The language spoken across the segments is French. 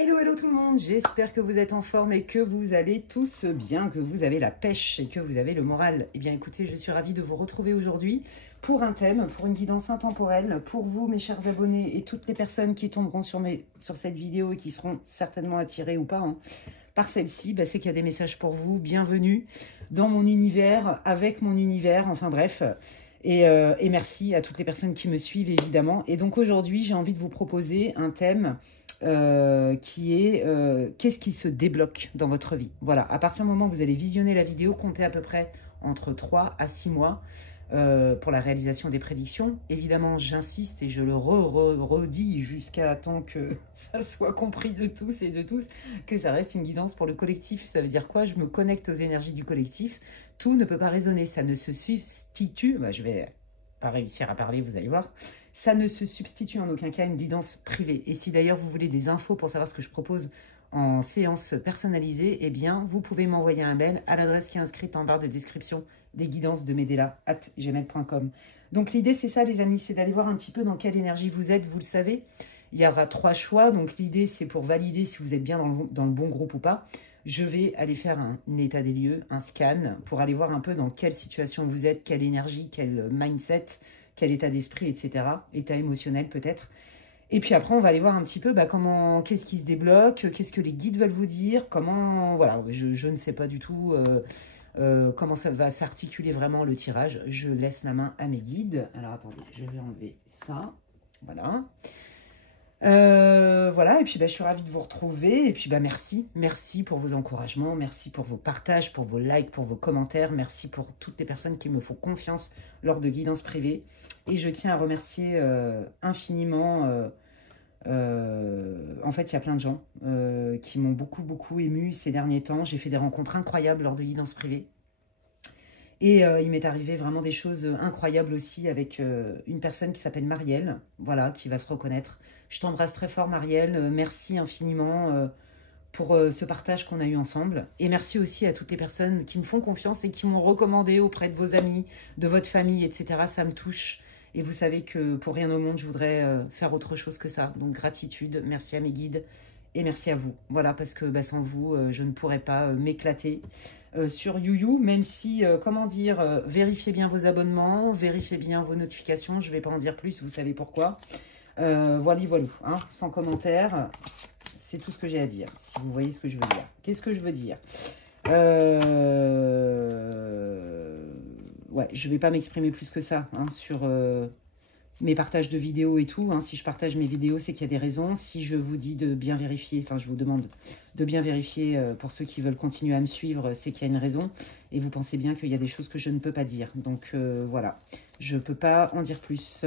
Hello, hello tout le monde, j'espère que vous êtes en forme et que vous allez tous bien, que vous avez la pêche et que vous avez le moral. Eh bien écoutez, je suis ravie de vous retrouver aujourd'hui pour un thème, pour une guidance intemporelle, pour vous mes chers abonnés et toutes les personnes qui tomberont sur cette vidéo et qui seront certainement attirées ou pas par celle-ci, c'est qu'il y a des messages pour vous. Bienvenue dans mon univers, avec mon univers, enfin bref. Et merci à toutes les personnes qui me suivent évidemment. Et donc aujourd'hui, j'ai envie de vous proposer un thème qui est qu'est-ce qui se débloque dans votre vie. Voilà, à partir du moment où vous allez visionner la vidéo, comptez à peu près entre 3 à 6 mois pour la réalisation des prédictions. Évidemment, j'insiste et je le redis jusqu'à temps que ça soit compris de tous et de tous, que ça reste une guidance pour le collectif. Ça veut dire quoi? Je me connecte aux énergies du collectif. Tout ne peut pas résonner, ça ne se substitue, je vais pas réussir à parler, vous allez voir. Ça ne se substitue en aucun cas à une guidance privée. Et si d'ailleurs vous voulez des infos pour savoir ce que je propose en séance personnalisée, eh bien vous pouvez m'envoyer un mail à l'adresse qui est inscrite en barre de description des guidances de medela@gmail.com. Donc l'idée c'est ça les amis, c'est d'aller voir un petit peu dans quelle énergie vous êtes, vous le savez. Il y aura 3 choix, donc l'idée c'est pour valider si vous êtes bien dans le bon groupe ou pas. Je vais aller faire un état des lieux, un scan, pour aller voir un peu dans quelle situation vous êtes, quelle énergie, quel mindset, quel état d'esprit, etc. État émotionnel peut-être. Et puis après, on va aller voir un petit peu qu'est-ce qui se débloque, qu'est-ce que les guides veulent vous dire, comment, voilà, je ne sais pas du tout comment ça va s'articuler vraiment le tirage. Je laisse la main à mes guides. Alors attendez, je vais enlever ça, voilà. Voilà, et puis je suis ravie de vous retrouver, et puis merci pour vos encouragements, merci pour vos partages, pour vos likes, pour vos commentaires, merci pour toutes les personnes qui me font confiance lors de guidances privées, et je tiens à remercier infiniment, en fait il y a plein de gens qui m'ont beaucoup ému ces derniers temps. J'ai fait des rencontres incroyables lors de guidances privées. Et il m'est arrivé vraiment des choses incroyables aussi avec une personne qui s'appelle Marielle, voilà, qui va se reconnaître. Je t'embrasse très fort Marielle, merci infiniment pour ce partage qu'on a eu ensemble. Et merci aussi à toutes les personnes qui me font confiance et qui m'ont recommandé auprès de vos amis, de votre famille, etc. Ça me touche. Et vous savez que pour rien au monde, je voudrais faire autre chose que ça. Donc gratitude, merci à mes guides. Et merci à vous, voilà, parce que sans vous, je ne pourrais pas m'éclater sur YouYou, même si, comment dire, vérifiez bien vos abonnements, vérifiez bien vos notifications, je ne vais pas en dire plus, vous savez pourquoi. Voilà, hein, sans commentaire, c'est tout ce que j'ai à dire, si vous voyez ce que je veux dire. Qu'est-ce que je veux dire? Ouais, je ne vais pas m'exprimer plus que ça hein, sur... mes partages de vidéos et tout, hein. Si je partage mes vidéos, c'est qu'il y a des raisons. Si je vous dis de bien vérifier, enfin je vous demande de bien vérifier pour ceux qui veulent continuer à me suivre, c'est qu'il y a une raison. Et vous pensez bien qu'il y a des choses que je ne peux pas dire. Donc voilà, je ne peux pas en dire plus.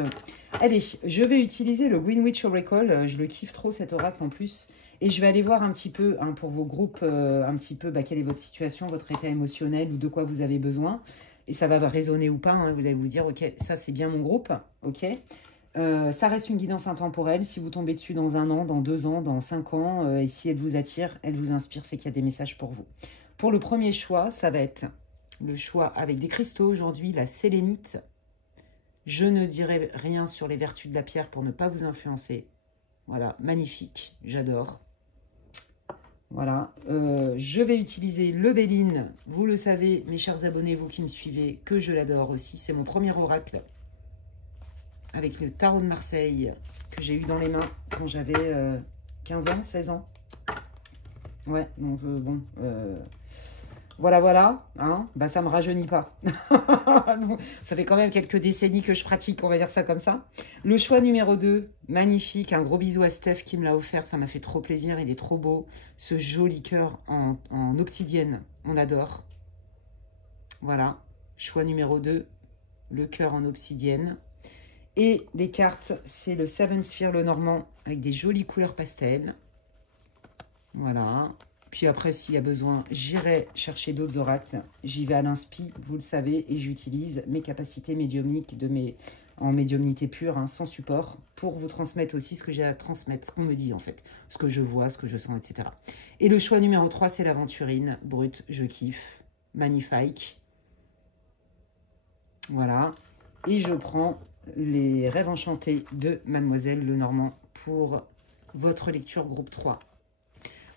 Allez, je vais utiliser le Greenwich Oracle. Je le kiffe trop cet oracle en plus. Et je vais aller voir un petit peu hein, pour vos groupes, un petit peu quelle est votre situation, votre état émotionnel ou de quoi vous avez besoin. Et ça va résonner ou pas, hein, vous allez vous dire, ok, ça c'est bien mon groupe, ok. Ça reste une guidance intemporelle, si vous tombez dessus dans 1 an, dans 2 ans, dans 5 ans, et si elle vous attire, elle vous inspire, c'est qu'il y a des messages pour vous. Pour le premier choix, ça va être le choix avec des cristaux aujourd'hui, la sélénite. Je ne dirai rien sur les vertus de la pierre pour ne pas vous influencer. Voilà, magnifique, j'adore. Voilà, je vais utiliser le Béline, vous le savez, mes chers abonnés, vous qui me suivez, que je l'adore aussi. C'est mon premier oracle avec le tarot de Marseille que j'ai eu dans les mains quand j'avais 15 ans, 16 ans. Ouais, donc bon, voilà, hein, ça me rajeunit pas. Ça fait quand même quelques décennies que je pratique, on va dire ça comme ça. Le choix numéro 2, magnifique, un gros bisou à Steph qui me l'a offert, ça m'a fait trop plaisir, il est trop beau. Ce joli cœur en obsidienne, on adore. Voilà, choix numéro 2, le cœur en obsidienne. Et les cartes, c'est le Seven Sphere, le normand, avec des jolies couleurs pastel. Voilà. Puis après, s'il y a besoin, j'irai chercher d'autres oracles. J'y vais à l'inspi, vous le savez, et j'utilise mes capacités médiumniques en médiumnité pure, hein, sans support, pour vous transmettre aussi ce que j'ai à transmettre, ce qu'on me dit en fait, ce que je vois, ce que je sens, etc. Et le choix numéro 3, c'est l'aventurine, brute, je kiffe, magnifique. Voilà. Et je prends les rêves enchantés de Mademoiselle Lenormand pour votre lecture groupe 3.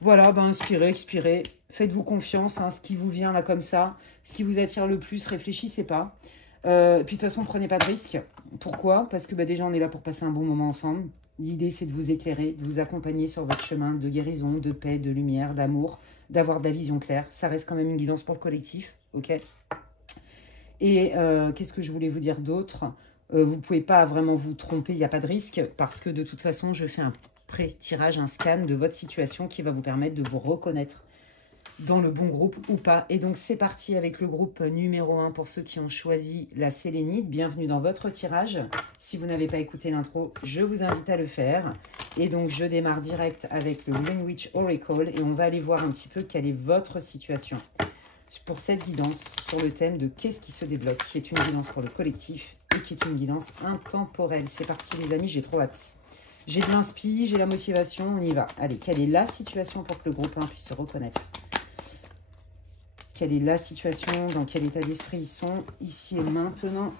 Voilà, ben inspirez, expirez. Faites-vous confiance, hein, ce qui vous vient là comme ça. Ce qui vous attire le plus, réfléchissez pas. Puis de toute façon, prenez pas de risques. Pourquoi? Parce que déjà, on est là pour passer un bon moment ensemble. L'idée, c'est de vous éclairer, de vous accompagner sur votre chemin de guérison, de paix, de lumière, d'amour, d'avoir de la vision claire. Ça reste quand même une guidance pour le collectif, ok? Et qu'est-ce que je voulais vous dire d'autre? Vous ne pouvez pas vraiment vous tromper, il n'y a pas de risque, parce que de toute façon, je fais un pré-tirage, un scan de votre situation qui va vous permettre de vous reconnaître dans le bon groupe ou pas. Et donc, c'est parti avec le groupe numéro 1 pour ceux qui ont choisi la sélénite. Bienvenue dans votre tirage. Si vous n'avez pas écouté l'intro, je vous invite à le faire. Et donc, je démarre direct avec le Greenwich Oracle et on va aller voir un petit peu quelle est votre situation pour cette guidance sur le thème de qu'est-ce qui se débloque, qui est une guidance pour le collectif et qui est une guidance intemporelle. C'est parti les amis, j'ai trop hâte. J'ai de l'inspi, j'ai la motivation, on y va. Allez, quelle est la situation pour que le groupe 1 puisse se reconnaître? Quelle est la situation? Dans quel état d'esprit ils sont ici et maintenant?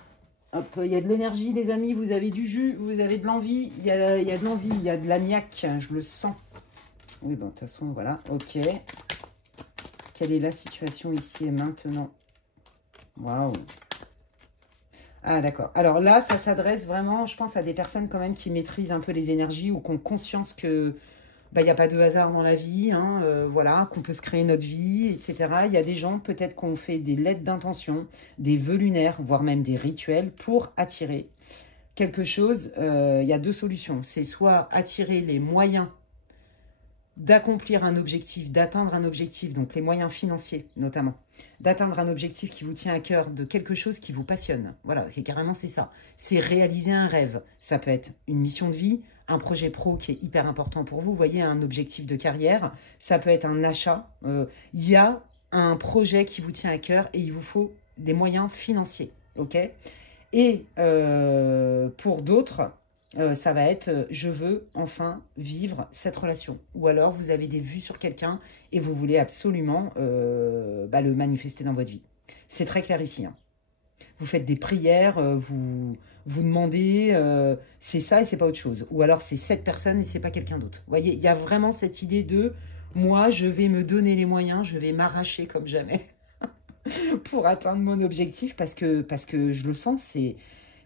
Hop, il y a de l'énergie les amis, vous avez du jus, vous avez de l'envie, il y a de l'envie, il y a de la niaque, je le sens. Oui, bon, de toute façon, voilà, ok. Quelle est la situation ici et maintenant? Waouh! Ah, d'accord. Alors là, ça s'adresse vraiment, je pense, à des personnes quand même qui maîtrisent un peu les énergies ou qui ont conscience que il n'y a pas de hasard dans la vie, hein, voilà, qu'on peut se créer notre vie, etc. Il y a des gens, peut-être, qu'on fait des lettres d'intention, des vœux lunaires, voire même des rituels pour attirer quelque chose. Il y a deux solutions. C'est soit attirer les moyens d'accomplir un objectif, d'atteindre un objectif, donc les moyens financiers notamment, d'atteindre un objectif qui vous tient à cœur, de quelque chose qui vous passionne. Voilà, carrément c'est ça. C'est réaliser un rêve. Ça peut être une mission de vie, un projet pro qui est hyper important pour vous, vous voyez, un objectif de carrière, ça peut être un achat. Il y a un projet qui vous tient à cœur et il vous faut des moyens financiers, ok? Et pour d'autres, ça va être je veux enfin vivre cette relation. Ou alors vous avez des vues sur quelqu'un et vous voulez absolument le manifester dans votre vie. C'est très clair ici. Hein. Vous faites des prières, vous demandez, c'est ça et c'est pas autre chose. Ou alors c'est cette personne et c'est pas quelqu'un d'autre. Vous voyez, il y a vraiment cette idée de moi je vais me donner les moyens, je vais m'arracher comme jamais pour atteindre mon objectif parce que je le sens,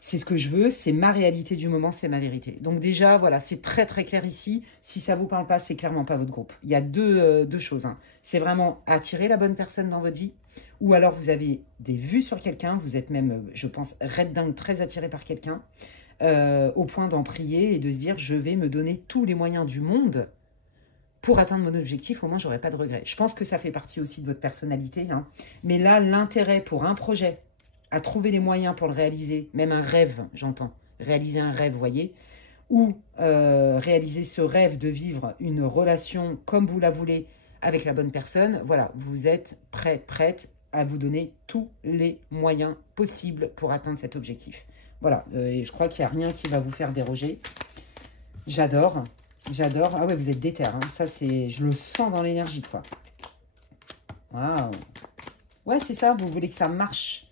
c'est ce que je veux, c'est ma réalité du moment, c'est ma vérité. Donc déjà, voilà, c'est très très clair ici. Si ça ne vous parle pas, c'est clairement pas votre groupe. Il y a deux choses. Hein. C'est vraiment attirer la bonne personne dans votre vie, ou alors vous avez des vues sur quelqu'un, vous êtes même, je pense, raide dingue, très attiré par quelqu'un, au point d'en prier et de se dire, je vais me donner tous les moyens du monde pour atteindre mon objectif, au moins, j'aurai pas de regrets. Je pense que ça fait partie aussi de votre personnalité. Hein. Mais là, l'intérêt pour un projet, à trouver les moyens pour le réaliser, même un rêve, j'entends, réaliser un rêve, vous voyez, ou réaliser ce rêve de vivre une relation comme vous la voulez avec la bonne personne, voilà, vous êtes prête à vous donner tous les moyens possibles pour atteindre cet objectif. Voilà, et je crois qu'il n'y a rien qui va vous faire déroger. J'adore, j'adore. Ah ouais, vous êtes déter, hein. Ça c'est, je le sens dans l'énergie, quoi. Waouh. Ouais, c'est ça, vous voulez que ça marche.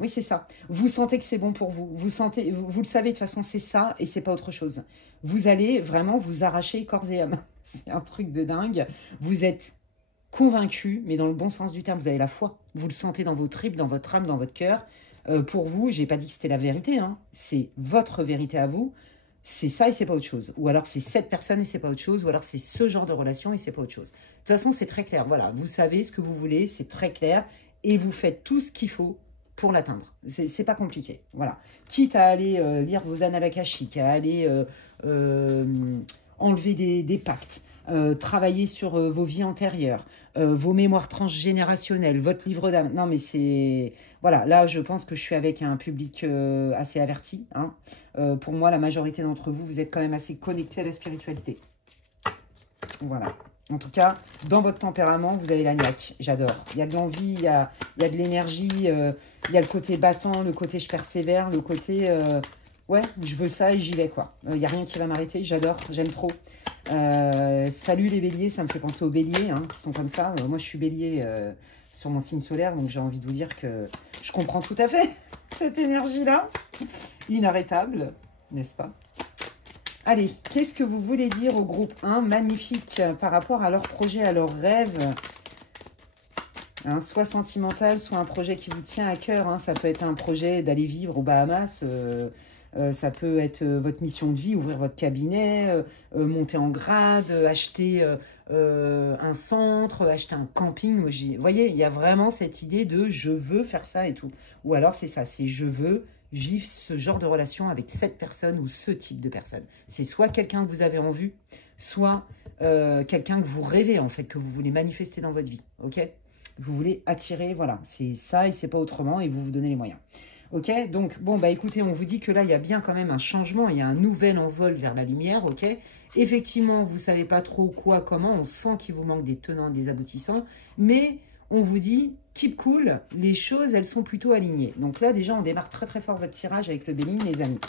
Oui, c'est ça. Vous sentez que c'est bon pour vous. Vous sentez, vous le savez, de toute façon, c'est ça et c'est pas autre chose. Vous allez vraiment vous arracher corps et âme. C'est un truc de dingue. Vous êtes convaincu, mais dans le bon sens du terme, vous avez la foi. Vous le sentez dans vos tripes, dans votre âme, dans votre cœur. Pour vous, j'ai pas dit que c'était la vérité. Hein. C'est votre vérité à vous. C'est ça et c'est pas autre chose. Ou alors c'est cette personne et c'est pas autre chose. Ou alors c'est ce genre de relation et c'est pas autre chose. De toute façon, c'est très clair. Voilà, vous savez ce que vous voulez, c'est très clair. Et vous faites tout ce qu'il faut pour l'atteindre. C'est pas compliqué. Voilà. Quitte à aller lire vos annales akashiques, à aller enlever des pactes, travailler sur vos vies antérieures, vos mémoires transgénérationnelles, votre livre d'âme. Non, mais c'est... Voilà, là, je pense que je suis avec un public assez averti. Hein. Pour moi, la majorité d'entre vous, vous êtes quand même assez connectés à la spiritualité. Voilà. En tout cas, dans votre tempérament, vous avez la niaque. J'adore. Il y a de l'envie, il y a de l'énergie, il y a le côté battant, le côté je persévère, le côté ouais, je veux ça et j'y vais, quoi. Il n'y a rien qui va m'arrêter. J'adore, j'aime trop. Salut les béliers, ça me fait penser aux béliers hein, qui sont comme ça. Moi, je suis bélier sur mon signe solaire, donc j'ai envie de vous dire que je comprends tout à fait cette énergie-là. Inarrêtable, n'est-ce pas? Allez, qu'est-ce que vous voulez dire au groupe 1? Magnifique, par rapport à leurs projets, à leurs rêves. Hein, soit sentimental, soit un projet qui vous tient à cœur. Hein. Ça peut être un projet d'aller vivre aux Bahamas. Ça peut être votre mission de vie, ouvrir votre cabinet, monter en grade, acheter un centre, acheter un camping. Vous voyez, il y a vraiment cette idée de je veux faire ça et tout. Ou alors c'est ça, c'est je veux vivre ce genre de relation avec cette personne ou ce type de personne. C'est soit quelqu'un que vous avez en vue, soit quelqu'un que vous rêvez en fait, que vous voulez manifester dans votre vie. Ok ? Vous voulez attirer, voilà, c'est ça et c'est pas autrement et vous vous donnez les moyens. Ok, donc bon, bah écoutez, on vous dit que là, il y a bien quand même un changement, il y a un nouvel envol vers la lumière, ok. Effectivement, vous savez pas trop quoi, comment, on sent qu'il vous manque des tenants, des aboutissants, mais on vous dit, keep cool, les choses, elles sont plutôt alignées. Donc là, déjà, on démarre très très fort votre tirage avec le Béline, les amis.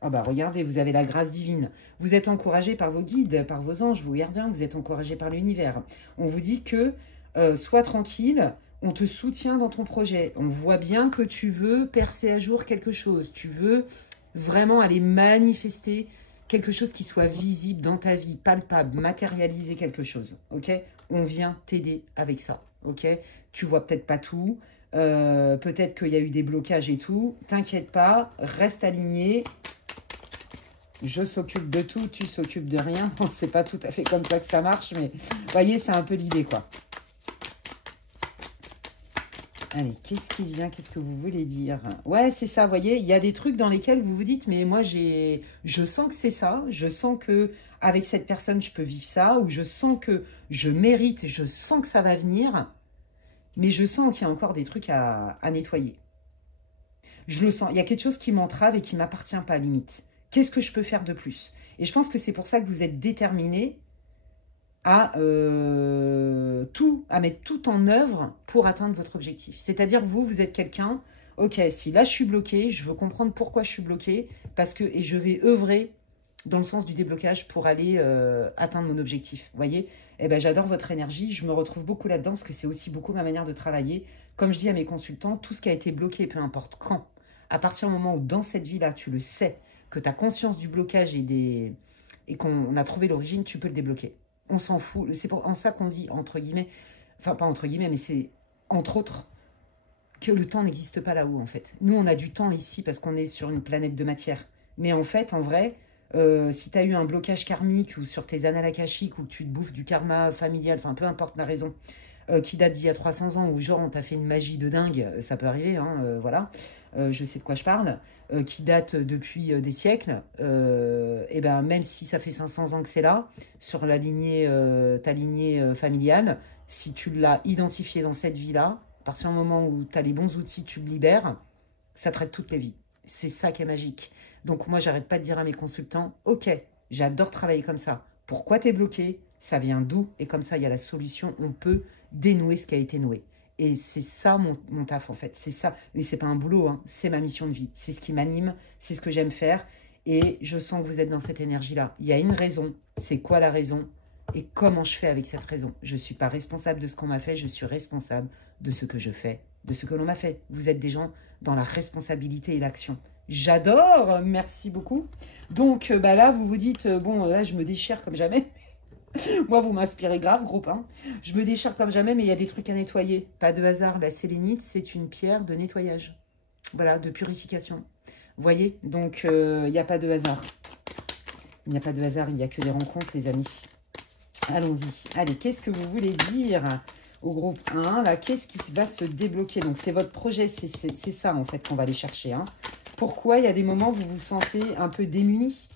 Ah bah regardez, vous avez la grâce divine. Vous êtes encouragé par vos guides, par vos anges, vos gardiens, vous êtes encouragé par l'univers. On vous dit que sois tranquille, on te soutient dans ton projet. On voit bien que tu veux percer à jour quelque chose. Tu veux vraiment aller manifester quelque chose qui soit visible dans ta vie, palpable, matérialiser quelque chose. Ok? On vient t'aider avec ça. Ok? Tu vois peut-être pas tout. Peut-être qu'il y a eu des blocages et tout. T'inquiète pas, reste aligné. Je s'occupe de tout, tu s'occupes de rien. Bon, c'est pas tout à fait comme ça que ça marche, mais vous voyez, c'est un peu l'idée, quoi. Allez, qu'est-ce qui vient? Qu'est-ce que vous voulez dire? Ouais, c'est ça, vous voyez, il y a des trucs dans lesquels vous vous dites, mais moi, je sens que c'est ça, je sens que avec cette personne, je peux vivre ça, ou je sens que je mérite, je sens que ça va venir, mais je sens qu'il y a encore des trucs à nettoyer. Je le sens, il y a quelque chose qui m'entrave et qui ne m'appartient pas, limite. Qu'est-ce que je peux faire de plus? Et je pense que c'est pour ça que vous êtes déterminé à mettre tout en œuvre pour atteindre votre objectif. C'est-à-dire, vous êtes quelqu'un, ok, si là je suis bloqué, je veux comprendre pourquoi je suis bloqué, et je vais œuvrer dans le sens du déblocage pour aller atteindre mon objectif. Vous voyez? Eh ben, j'adore votre énergie, je me retrouve beaucoup là-dedans, parce que c'est aussi beaucoup ma manière de travailler. Comme je dis à mes consultants, tout ce qui a été bloqué, peu importe quand, à partir du moment où dans cette vie-là, tu le sais, que tu as conscience du blocage et qu'on a trouvé l'origine, tu peux le débloquer. On s'en fout. C'est en ça qu'on dit, entre guillemets, enfin pas entre guillemets, mais c'est entre autres que le temps n'existe pas là-haut, en fait. Nous, on a du temps ici parce qu'on est sur une planète de matière. Mais en fait, en vrai, si tu as eu un blocage karmique ou sur tes annales akashiques ou que tu te bouffes du karma familial, enfin peu importe la raison, qui date d'il y a 300 ans, ou genre on t'a fait une magie de dingue, ça peut arriver, hein, voilà, je sais de quoi je parle, qui date depuis des siècles, et ben même si ça fait 500 ans que c'est là, sur la lignée, ta lignée familiale, si tu l'as identifié dans cette vie-là, à partir du moment où tu as les bons outils, tu le libères, ça traite toutes les vies. C'est ça qui est magique. Donc moi, j'arrête pas de dire à mes consultants, ok, j'adore travailler comme ça. Pourquoi tu es bloqué? Ça vient d'où? Et comme ça, il y a la solution. On peut dénouer ce qui a été noué. Et c'est ça mon taf, en fait. C'est ça. Mais c'est pas un boulot, hein. C'est ma mission de vie. C'est ce qui m'anime. C'est ce que j'aime faire. Et je sens que vous êtes dans cette énergie-là. Il y a une raison. C'est quoi la raison? Et comment je fais avec cette raison? Je ne suis pas responsable de ce qu'on m'a fait. Je suis responsable de ce que je fais, de ce que l'on m'a fait. Vous êtes des gens dans la responsabilité et l'action. J'adore, merci beaucoup. Donc bah là, vous vous dites, bon, là, je me déchire comme jamais. Moi, vous m'inspirez grave, groupe. Hein. Je me déchire comme jamais, mais il y a des trucs à nettoyer. Pas de hasard, la sélénite, c'est une pierre de nettoyage. Voilà, de purification. Vous voyez? Donc, il n'y a pas de hasard. Il n'y a pas de hasard, il n'y a que des rencontres, les amis. Allons-y. Allez, qu'est-ce que vous voulez dire au groupe 1, là, qu'est-ce qui va se débloquer? Donc, c'est votre projet, c'est ça, en fait, qu'on va aller chercher. Hein. Pourquoi il y a des moments où vous vous sentez un peu démuni?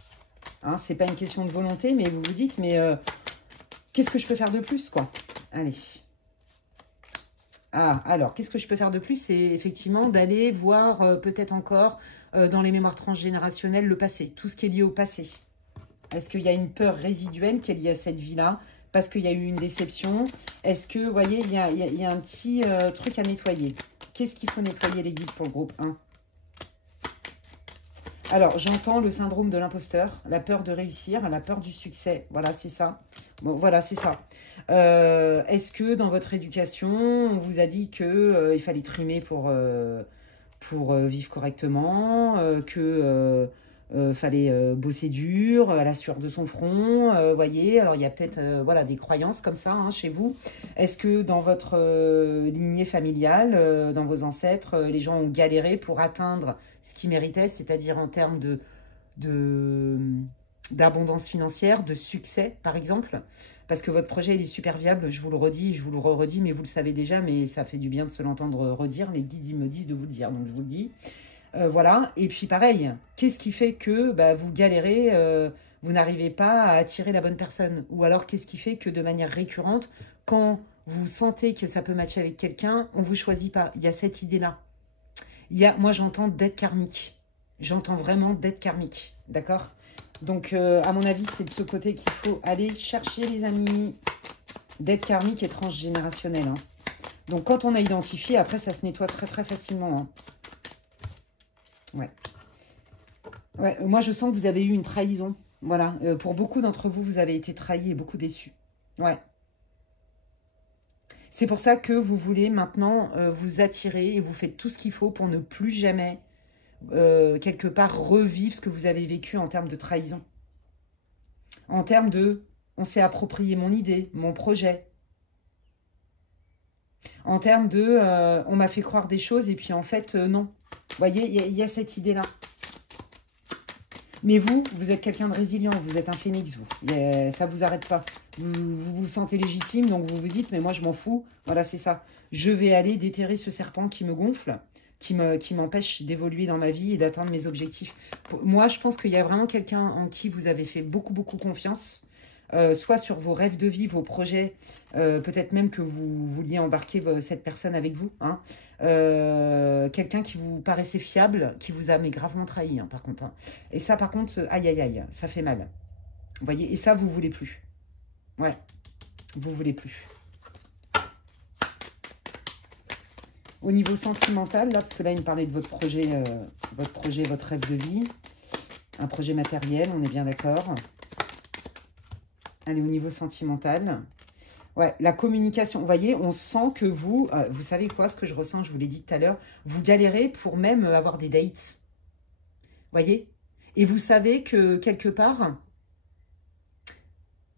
Hein, c'est pas une question de volonté, mais vous vous dites, mais qu'est-ce que je peux faire de plus, quoi? Allez. Ah, alors, qu'est-ce que je peux faire de plus? C'est effectivement d'aller voir peut-être encore dans les mémoires transgénérationnelles le passé, tout ce qui est lié au passé. Est-ce qu'il y a une peur résiduelle qui est liée à cette vie-là? Parce qu'il y a eu une déception. Est-ce que, vous voyez, il y a un petit truc à nettoyer. Qu'est-ce qu'il faut nettoyer, les guides, pour le groupe 1? Alors, j'entends le syndrome de l'imposteur, la peur de réussir, la peur du succès. Voilà, c'est ça. Bon, voilà, c'est ça. Est-ce que dans votre éducation, on vous a dit que il fallait trimer pour vivre correctement, que fallait bosser dur, à la sueur de son front, voyez. Alors, il y a peut-être voilà, des croyances comme ça hein, chez vous. Est-ce que dans votre lignée familiale, dans vos ancêtres, les gens ont galéré pour atteindre ce qu'ils méritaient, c'est-à-dire en termes d'abondance financière, de succès, par exemple? Parce que votre projet, il est super viable, je vous le redis, je vous le redis, mais vous le savez déjà, mais ça fait du bien de se l'entendre redire. Les guides, ils me disent de vous le dire, donc je vous le dis. Voilà, et puis pareil, qu'est-ce qui fait que vous galérez, vous n'arrivez pas à attirer la bonne personne? Ou alors, qu'est-ce qui fait que de manière récurrente, quand vous sentez que ça peut matcher avec quelqu'un, on ne vous choisit pas? Il y a cette idée-là. Moi, j'entends dette karmique. J'entends vraiment dette karmique, d'accord? Donc, à mon avis, c'est de ce côté qu'il faut aller chercher, les amis. Dette karmique et transgénérationnelle. Hein. Donc, quand on a identifié, après, ça se nettoie très, très facilement. Hein. Ouais. Ouais. Moi, je sens que vous avez eu une trahison. Voilà. Pour beaucoup d'entre vous, vous avez été trahis et beaucoup déçus. Ouais. C'est pour ça que vous voulez maintenant vous attirer et vous faites tout ce qu'il faut pour ne plus jamais, quelque part, revivre ce que vous avez vécu en termes de trahison. En termes de, on s'est approprié mon idée, mon projet. En termes de, on m'a fait croire des choses et puis en fait, non. Vous voyez, il y a cette idée-là. Mais vous êtes quelqu'un de résilient, vous êtes un phénix, vous. Ça ne vous arrête pas. Vous vous sentez légitime, donc vous vous dites, mais moi je m'en fous. Voilà, c'est ça. Je vais aller déterrer ce serpent qui me gonfle, qui m'empêche d'évoluer dans ma vie et d'atteindre mes objectifs. Moi, je pense qu'il y a vraiment quelqu'un en qui vous avez fait beaucoup, beaucoup confiance. Soit sur vos rêves de vie, vos projets, peut-être même que vous vouliez embarquer cette personne avec vous. Hein. Quelqu'un qui vous paraissait fiable, qui vous a mais gravement trahi, hein, par contre. Hein. Et ça, par contre, aïe, aïe, aïe, ça fait mal. Vous voyez, et ça, vous voulez plus. Ouais, vous voulez plus. Au niveau sentimental, là, parce que là, il me parlait de votre projet, votre rêve de vie, un projet matériel, on est bien d'accord. Allez, au niveau sentimental, ouais, la communication, vous voyez, on sent que vous savez quoi, ce que je ressens, je vous l'ai dit tout à l'heure, vous galérez pour même avoir des dates, vous voyez, et vous savez que quelque part,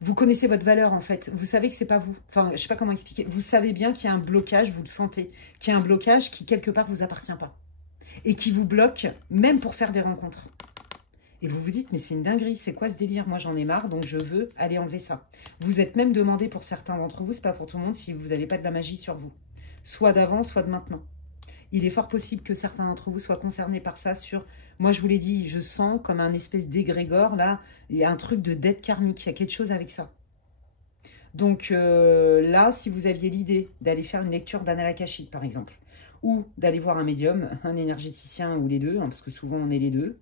vous connaissez votre valeur en fait, vous savez que c'est pas vous, enfin, je sais pas comment expliquer, vous savez bien qu'il y a un blocage, vous le sentez, qu'il y a un blocage qui quelque part vous appartient pas, et qui vous bloque même pour faire des rencontres. Et vous vous dites, mais c'est une dinguerie, c'est quoi ce délire? Moi, j'en ai marre, donc je veux aller enlever ça. Vous êtes même demandé pour certains d'entre vous, c'est pas pour tout le monde, si vous n'avez pas de la magie sur vous. Soit d'avant, soit de maintenant. Il est fort possible que certains d'entre vous soient concernés par ça sur... Moi, je vous l'ai dit, je sens comme un espèce d'égrégore, là, il y a un truc de dette karmique, il y a quelque chose avec ça. Donc là, si vous aviez l'idée d'aller faire une lecture d'Annales Akashiques, par exemple, ou d'aller voir un médium, un énergéticien ou les deux, hein, parce que souvent on est les deux.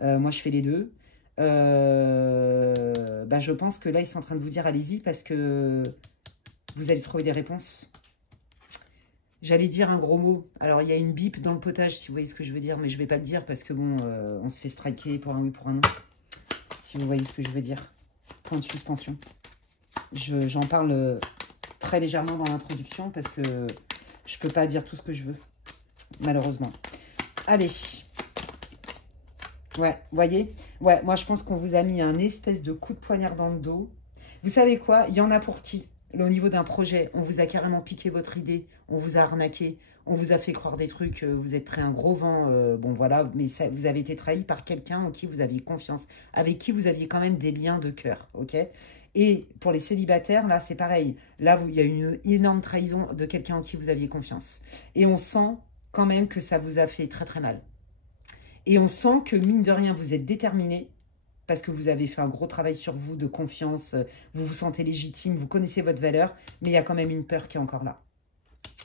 Moi, je fais les deux. Je pense que là, ils sont en train de vous dire, allez-y, parce que vous allez trouver des réponses. J'allais dire un gros mot. Alors, il y a une bip dans le potage, si vous voyez ce que je veux dire, mais je ne vais pas le dire parce que, bon, on se fait striker pour un oui, pour un non. Si vous voyez ce que je veux dire. Point de suspension. J'en parle très légèrement dans l'introduction parce que je ne peux pas dire tout ce que je veux, malheureusement. Allez. Ouais, vous voyez? Ouais, moi, je pense qu'on vous a mis un espèce de coup de poignard dans le dos. Vous savez quoi? Il y en a pour qui? Au niveau d'un projet, on vous a carrément piqué votre idée, on vous a arnaqué, on vous a fait croire des trucs, vous êtes pris un gros vent, bon voilà, mais ça, vous avez été trahi par quelqu'un en qui vous aviez confiance, avec qui vous aviez quand même des liens de cœur, ok? Et pour les célibataires, là, c'est pareil. Là, il y a une énorme trahison de quelqu'un en qui vous aviez confiance. Et on sent quand même que ça vous a fait très, très mal. Et on sent que, mine de rien, vous êtes déterminé parce que vous avez fait un gros travail sur vous, de confiance, vous vous sentez légitime, vous connaissez votre valeur, mais il y a quand même une peur qui est encore là.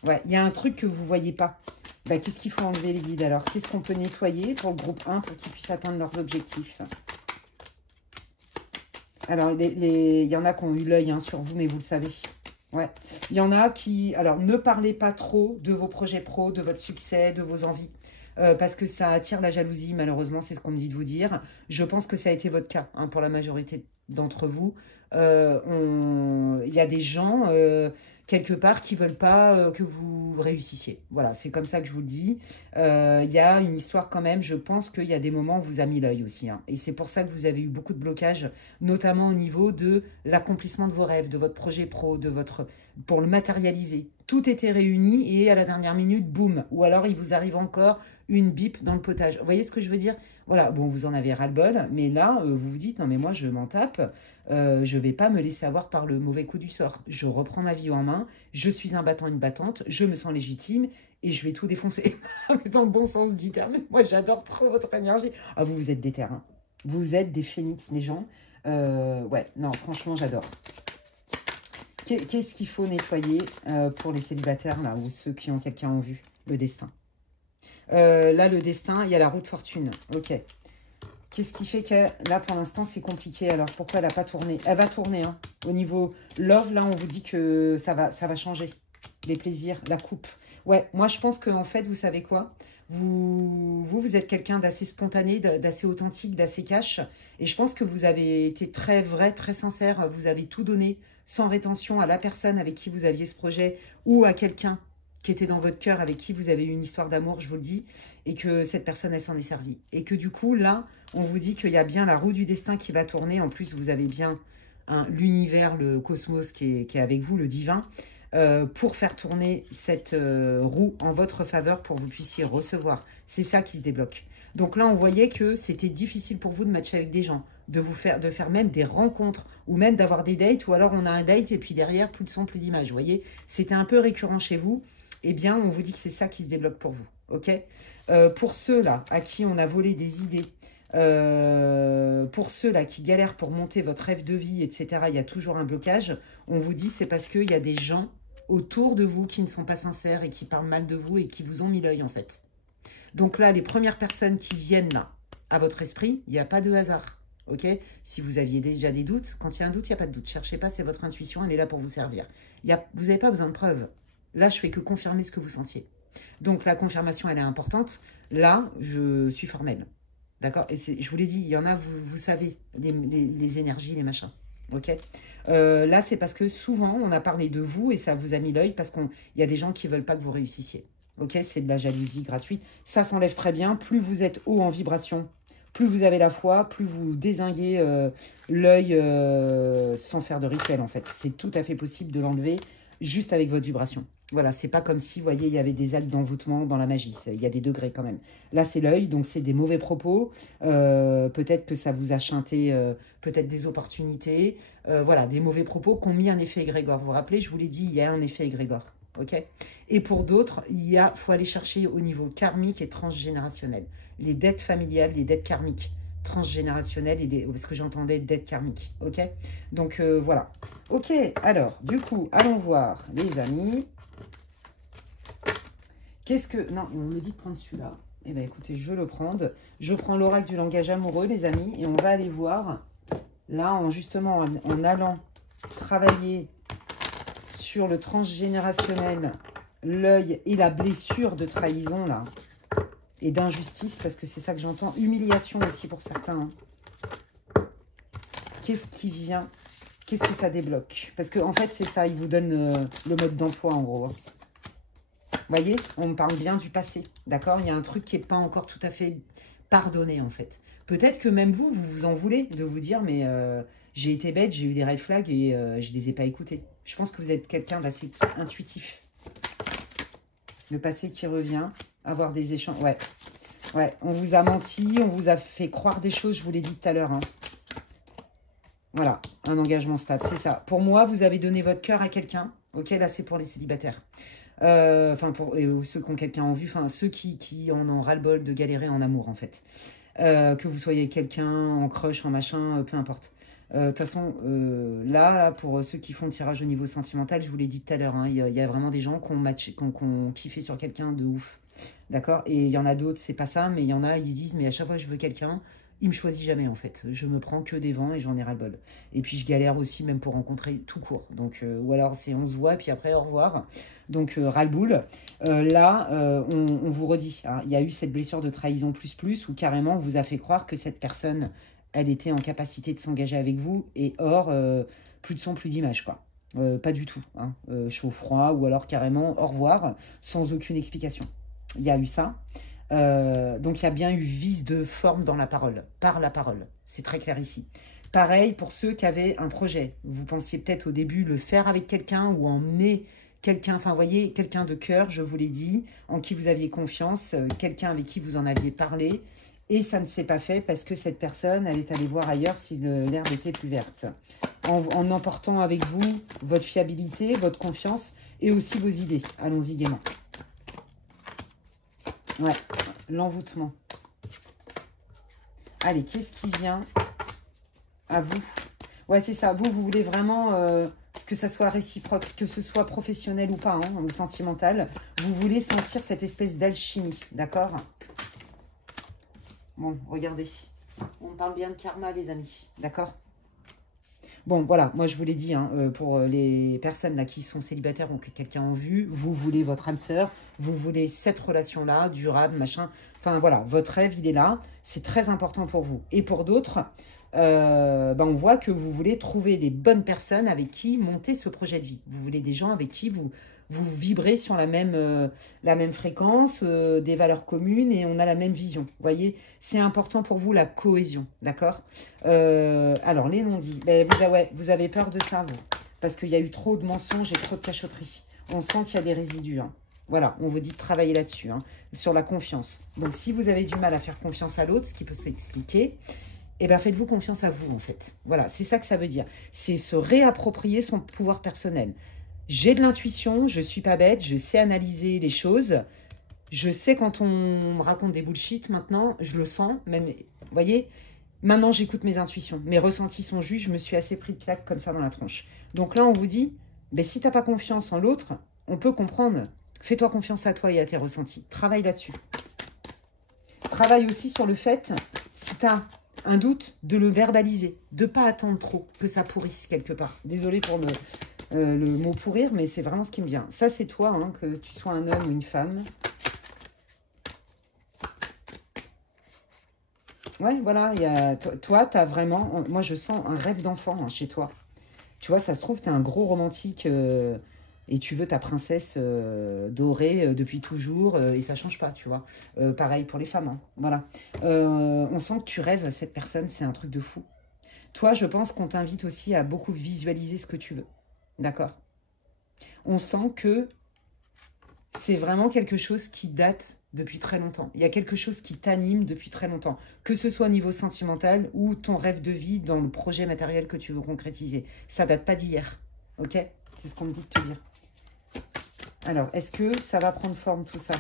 Ouais, il y a un truc que vous ne voyez pas. Qu'est-ce qu'il faut enlever, les guides, alors? Qu'est-ce qu'on peut nettoyer pour le groupe 1 pour qu'ils puissent atteindre leurs objectifs? Alors, il y en a qui ont eu l'œil sur vous, mais vous le savez. Ouais. Il y en a qui... Alors, ne parlez pas trop de vos projets pro, de votre succès, de vos envies. Parce que ça attire la jalousie, malheureusement, c'est ce qu'on me dit de vous dire. Je pense que ça a été votre cas, hein, pour la majorité d'entre vous. Il y a des gens, quelque part, qui ne veulent pas que vous vous réussissiez. Voilà, c'est comme ça que je vous le dis. Il y a une histoire quand même, je pense qu'il y a des moments où vous a mis l'œil aussi. Hein. Et c'est pour ça que vous avez eu beaucoup de blocages, notamment au niveau de l'accomplissement de vos rêves, de votre projet pro, pour le matérialiser. Tout était réuni et à la dernière minute, boum. Ou alors, il vous arrive encore une bip dans le potage. Vous voyez ce que je veux dire? Voilà, bon, vous en avez ras-le-bol, mais là, vous vous dites, non mais moi, je m'en tape. Je ne vais pas me laisser avoir par le mauvais coup du sort. Je reprends ma vie en main, je suis un battant, une battante, je me sens légitime et je vais tout défoncer. Dans le bon sens du terme. Moi, j'adore trop votre énergie. Ah, vous êtes des terrains. Vous êtes des phénix, les gens. Ouais, non, franchement, j'adore. Qu'est-ce qu'il faut nettoyer pour les célibataires, là, ou ceux qui ont quelqu'un en vue? Le destin. Là, le destin, il y a la roue de fortune. Ok. Qu'est-ce qui fait que là, pour l'instant, c'est compliqué? Alors, pourquoi elle n'a pas tourné? Elle va tourner. Hein. Au niveau love, là, on vous dit que ça va changer. Les plaisirs, la coupe. Ouais, moi, je pense qu'en fait, vous savez quoi? Vous êtes quelqu'un d'assez spontané, d'assez authentique, d'assez cash. Et je pense que vous avez été très vrai, très sincère. Vous avez tout donné sans rétention à la personne avec qui vous aviez ce projet ou à quelqu'un qui était dans votre cœur, avec qui vous avez eu une histoire d'amour, je vous le dis, et que cette personne, elle s'en est servie. Et que du coup, là, on vous dit qu'il y a bien la roue du destin qui va tourner. En plus, vous avez bien l'univers, le cosmos qui est avec vous, le divin, pour faire tourner cette roue en votre faveur pour que vous puissiez recevoir. C'est ça qui se débloque. Donc là, on voyait que c'était difficile pour vous de matcher avec des gens, de faire même des rencontres, ou même d'avoir des dates, ou alors on a un date et puis derrière, plus de son, plus d'image. Vous voyez, c'était un peu récurrent chez vous. Eh bien, on vous dit que c'est ça qui se débloque pour vous. Ok, pour ceux-là à qui on a volé des idées, pour ceux-là qui galèrent pour monter votre rêve de vie, etc., il y a toujours un blocage. On vous dit c'est parce qu'il y a des gens autour de vous qui ne sont pas sincères et qui parlent mal de vous et qui vous ont mis l'œil, en fait. Donc là, les premières personnes qui viennent là, à votre esprit, il n'y a pas de hasard. Ok, si vous aviez déjà des doutes, quand il y a un doute, il n'y a pas de doute. Cherchez pas, c'est votre intuition, elle est là pour vous servir. Vous n'avez pas besoin de preuves. Là, je fais que confirmer ce que vous sentiez. Donc, la confirmation, elle est importante. Là, je suis formelle. D'accord? Et je vous l'ai dit, il y en a, vous savez, les énergies, les machins. Ok? Là, c'est parce que souvent, on a parlé de vous et ça vous a mis l'œil parce qu'il y a des gens qui ne veulent pas que vous réussissiez. Ok? C'est de la jalousie gratuite. Ça s'enlève très bien. Plus vous êtes haut en vibration, plus vous avez la foi, plus vous dézinguez l'œil sans faire de rituel, en fait. C'est tout à fait possible de l'enlever juste avec votre vibration. Voilà, c'est pas comme si, vous voyez, il y avait des actes d'envoûtement dans la magie. Il y a des degrés quand même. Là, c'est l'œil, donc c'est des mauvais propos. Peut-être que ça vous a chanté peut-être des opportunités. Voilà, des mauvais propos qui ont mis un effet égrégore. Vous vous rappelez, je vous l'ai dit, il y a un effet égrégore. Ok. Et pour d'autres, faut aller chercher au niveau karmique et transgénérationnel. Les dettes familiales, les dettes karmiques. Transgénérationnelles, parce que j'entendais dettes karmiques. Ok. Donc, voilà. Ok, alors, du coup, allons voir, les amis. Qu'est-ce que... Non, on me dit de prendre celui-là. Eh bien, écoutez, je le prends. Je prends l'oracle du langage amoureux, les amis, et on va aller voir, là, justement, en allant travailler sur le transgénérationnel, l'œil et la blessure de trahison, là, et d'injustice, parce que c'est ça que j'entends. Humiliation aussi pour certains. Hein. Qu'est-ce qui vient? Qu'est-ce que ça débloque? Parce qu'en fait, c'est ça, il vous donne le mode d'emploi, en gros. Vous voyez, on me parle bien du passé, d'accord? Il y a un truc qui n'est pas encore tout à fait pardonné, en fait. Peut-être que même vous vous en voulez de vous dire, mais j'ai été bête, j'ai eu des red flags et je ne les ai pas écoutés. Je pense que vous êtes quelqu'un d'assez intuitif. Le passé qui revient, avoir des échanges. Ouais, ouais, on vous a menti, on vous a fait croire des choses, je vous l'ai dit tout à l'heure. Hein. Voilà, un engagement stable, c'est ça. Pour moi, vous avez donné votre cœur à quelqu'un. Ok, là, c'est pour les célibataires. Enfin, pour ceux qui ont quelqu'un en vue, enfin, ceux qui en ont ras-le-bol de galérer en amour, en fait. Que vous soyez quelqu'un en crush, en machin, peu importe. De toute façon, là, pour ceux qui font le tirage au niveau sentimental, je vous l'ai dit tout à l'heure, hein, il y a vraiment des gens qui ont kiffé sur quelqu'un de ouf. D'accord? Et il y en a d'autres, c'est pas ça, mais il y en a, ils disent, mais à chaque fois que je veux quelqu'un, il me choisit jamais, en fait. Je me prends que des vents et j'en ai ras-le-bol. Et puis, je galère aussi, même pour rencontrer tout court. Donc, ou alors, c'est on se voit, puis après, au revoir. Donc, ras-le-boule. Là, on vous redit, hein, il y a eu cette blessure de trahison plus, où carrément, on vous a fait croire que cette personne, elle était en capacité de s'engager avec vous. Et or, plus de son, plus d'image, quoi. Pas du tout, hein. Chaud, froid, ou alors carrément au revoir, sans aucune explication. Il y a eu ça. Donc, il y a bien eu vice de forme dans la parole, par la parole. C'est très clair ici. Pareil pour ceux qui avaient un projet. Vous pensiez peut-être au début le faire avec quelqu'un ou emmener quelqu'un, enfin, vous voyez, quelqu'un de cœur, je vous l'ai dit, en qui vous aviez confiance, quelqu'un avec qui vous en aviez parlé. Et ça ne s'est pas fait parce que cette personne, elle est allée voir ailleurs si l'herbe était plus verte. En emportant avec vous votre fiabilité, votre confiance et aussi vos idées. Allons-y gaiement. Ouais, l'envoûtement. Allez, qu'est-ce qui vient à vous? Ouais, c'est ça. Vous voulez vraiment que ça soit réciproque, que ce soit professionnel ou pas, hein, ou sentimental. Vous voulez sentir cette espèce d'alchimie, d'accord? Bon, regardez. On parle bien de karma, les amis, d'accord? Bon, voilà, moi je vous l'ai dit, hein, pour les personnes là qui sont célibataires ou que quelqu'un en vue, vous voulez votre âme sœur, vous voulez cette relation-là, durable, machin. Enfin voilà, votre rêve, il est là, c'est très important pour vous. Et pour d'autres, on voit que vous voulez trouver les bonnes personnes avec qui monter ce projet de vie. Vous voulez des gens avec qui vous vibrez sur la même fréquence, des valeurs communes et on a la même vision. Vous voyez, c'est important pour vous la cohésion, d'accord? Alors, les non-dits, ben, vous avez peur de ça, vous, parce qu'il y a eu trop de mensonges et trop de cachotteries. On sent qu'il y a des résidus, hein. Voilà, on vous dit de travailler là-dessus, hein, sur la confiance. Donc, si vous avez du mal à faire confiance à l'autre, ce qui peut s'expliquer, eh bien, faites-vous confiance à vous, en fait. Voilà, c'est ça que ça veut dire. C'est se réapproprier son pouvoir personnel. J'ai de l'intuition, je ne suis pas bête, je sais analyser les choses. Je sais quand on me raconte des bullshit maintenant, je le sens. Même, vous voyez, maintenant j'écoute mes intuitions. Mes ressentis sont justes, je me suis assez pris de claque comme ça dans la tronche. Donc là, on vous dit, ben, si tu n'as pas confiance en l'autre, on peut comprendre. Fais-toi confiance à toi et à tes ressentis. Travaille là-dessus. Travaille aussi sur le fait, si tu as un doute, de le verbaliser. De ne pas attendre trop que ça pourrisse quelque part. Désolée pour le mot pourrir, mais c'est vraiment ce qui me vient. Ça, c'est toi, hein, que tu sois un homme ou une femme. Ouais, voilà, toi, tu as vraiment... Moi, je sens un rêve d'enfant, hein, chez toi. Tu vois, ça se trouve, tu es un gros romantique et tu veux ta princesse dorée depuis toujours et ça change pas, tu vois. Pareil pour les femmes, hein, voilà. On sent que tu rêves, cette personne, c'est un truc de fou. Toi, je pense qu'on t'invite aussi à beaucoup visualiser ce que tu veux. D'accord? On sent que c'est vraiment quelque chose qui date depuis très longtemps. Il y a quelque chose qui t'anime depuis très longtemps. Que ce soit au niveau sentimental ou ton rêve de vie dans le projet matériel que tu veux concrétiser. Ça date pas d'hier. Ok? C'est ce qu'on me dit de te dire. Alors, est-ce que ça va prendre forme tout ça?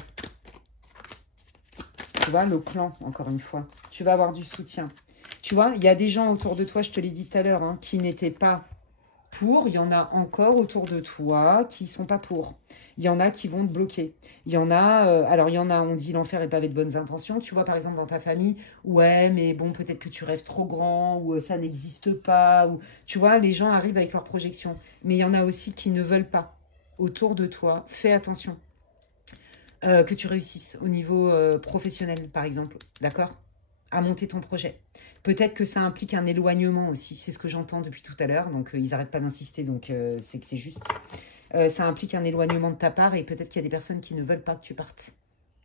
Tu vois, le clan, encore une fois. Tu vas avoir du soutien. Tu vois, il y a des gens autour de toi, je te l'ai dit tout à l'heure, hein, qui n'étaient pas pour. Il y en a encore autour de toi qui ne sont pas pour. Il y en a qui vont te bloquer. Il y en a, alors il y en a, on dit l'enfer est pavé de bonnes intentions. Tu vois, par exemple, dans ta famille, ouais, mais bon, peut-être que tu rêves trop grand, ou ça n'existe pas. Ou, tu vois, les gens arrivent avec leurs projections. Mais il y en a aussi qui ne veulent pas. Autour de toi, fais attention. Que tu réussisses au niveau professionnel, par exemple. D'accord? À monter ton projet. Peut-être que ça implique un éloignement aussi. C'est ce que j'entends depuis tout à l'heure. Donc, ils n'arrêtent pas d'insister. Donc, c'est que c'est juste. Ça implique un éloignement de ta part. Et peut-être qu'il y a des personnes qui ne veulent pas que tu partes.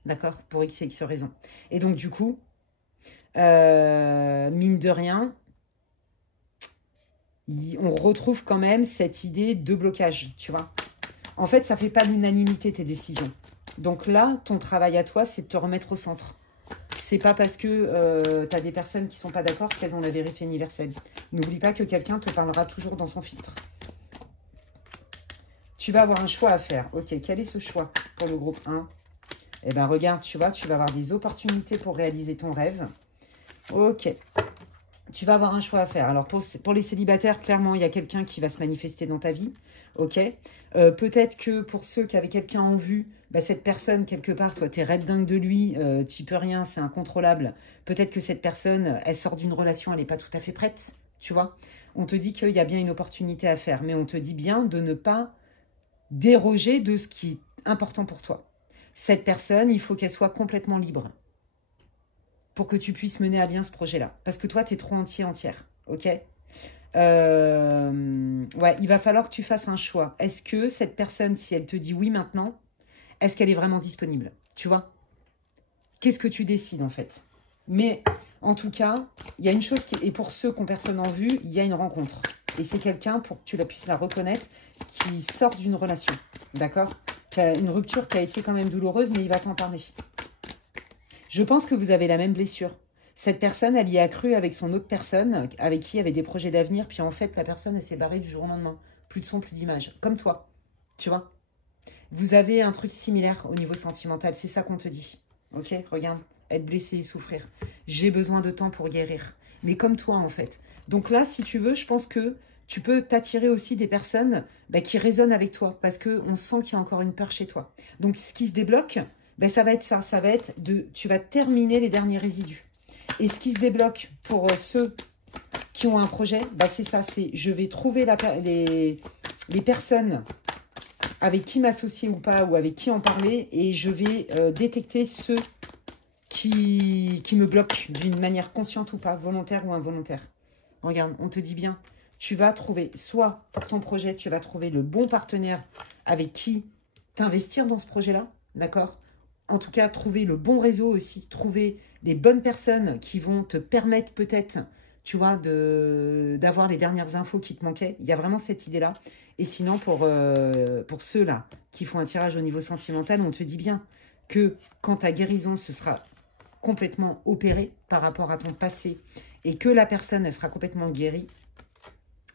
D'accord? Pour X et X raisons. Et donc, du coup, mine de rien, on retrouve quand même cette idée de blocage. Tu vois? En fait, ça ne fait pas l'unanimité, tes décisions. Donc là, ton travail à toi, c'est de te remettre au centre. C'est pas parce que tu as des personnes qui sont pas d'accord qu'elles ont la vérité universelle. N'oublie pas que quelqu'un te parlera toujours dans son filtre. Tu vas avoir un choix à faire. Ok, quel est ce choix pour le groupe 1? Eh bien, regarde, tu vois, tu vas avoir des opportunités pour réaliser ton rêve. Ok. Tu vas avoir un choix à faire. Alors, pour les célibataires, clairement, il y a quelqu'un qui va se manifester dans ta vie. Ok. Peut-être que pour ceux qui avaient quelqu'un en vue, bah, cette personne, quelque part, toi, t'es red dingue de lui, tu peux rien, c'est incontrôlable. Peut-être que cette personne, elle sort d'une relation, elle n'est pas tout à fait prête, tu vois. On te dit qu'il y a bien une opportunité à faire, mais on te dit bien de ne pas déroger de ce qui est important pour toi. Cette personne, il faut qu'elle soit complètement libre pour que tu puisses mener à bien ce projet-là. Parce que toi, tu es trop entière, ok? Ouais, il va falloir que tu fasses un choix. Est-ce que cette personne, si elle te dit oui maintenant, est-ce qu'elle est vraiment disponible? Tu vois? Qu'est-ce que tu décides, en fait? Mais, en tout cas, il y a une chose qui... Et pour ceux qui n'ont personne en vue, il y a une rencontre. Et c'est quelqu'un, pour que tu puisses la reconnaître, qui sort d'une relation. D'accord? Une rupture qui a été quand même douloureuse, mais il va t'en parler. Je pense que vous avez la même blessure. Cette personne, elle y a cru avec son autre personne, avec qui il y avait des projets d'avenir, puis en fait, la personne, elle s'est barrée du jour au lendemain. Plus de son, plus d'image. Comme toi, tu vois. Vous avez un truc similaire au niveau sentimental, c'est ça qu'on te dit. Ok, regarde, être blessé et souffrir. J'ai besoin de temps pour guérir. Mais comme toi, en fait. Donc là, si tu veux, je pense que tu peux t'attirer aussi des personnes qui résonnent avec toi, parce qu'on sent qu'il y a encore une peur chez toi. Donc, ce qui se débloque, ça va être ça. Ça va être tu vas terminer les derniers résidus. Et ce qui se débloque pour ceux qui ont un projet, c'est ça, c'est je vais trouver les personnes avec qui m'associer ou pas, ou avec qui en parler, et je vais détecter ceux qui me bloquent d'une manière consciente ou pas, volontaire ou involontaire. Regarde, on te dit bien, tu vas trouver, soit pour ton projet, tu vas trouver le bon partenaire avec qui t'investir dans ce projet-là, d'accord? En tout cas, trouver le bon réseau aussi, trouver les bonnes personnes qui vont te permettre peut-être, tu vois, d'avoir les dernières infos qui te manquaient. Il y a vraiment cette idée-là. Et sinon, pour ceux-là qui font un tirage au niveau sentimental, on te dit bien que quand ta guérison se sera complètement opérée par rapport à ton passé et que la personne, elle sera complètement guérie,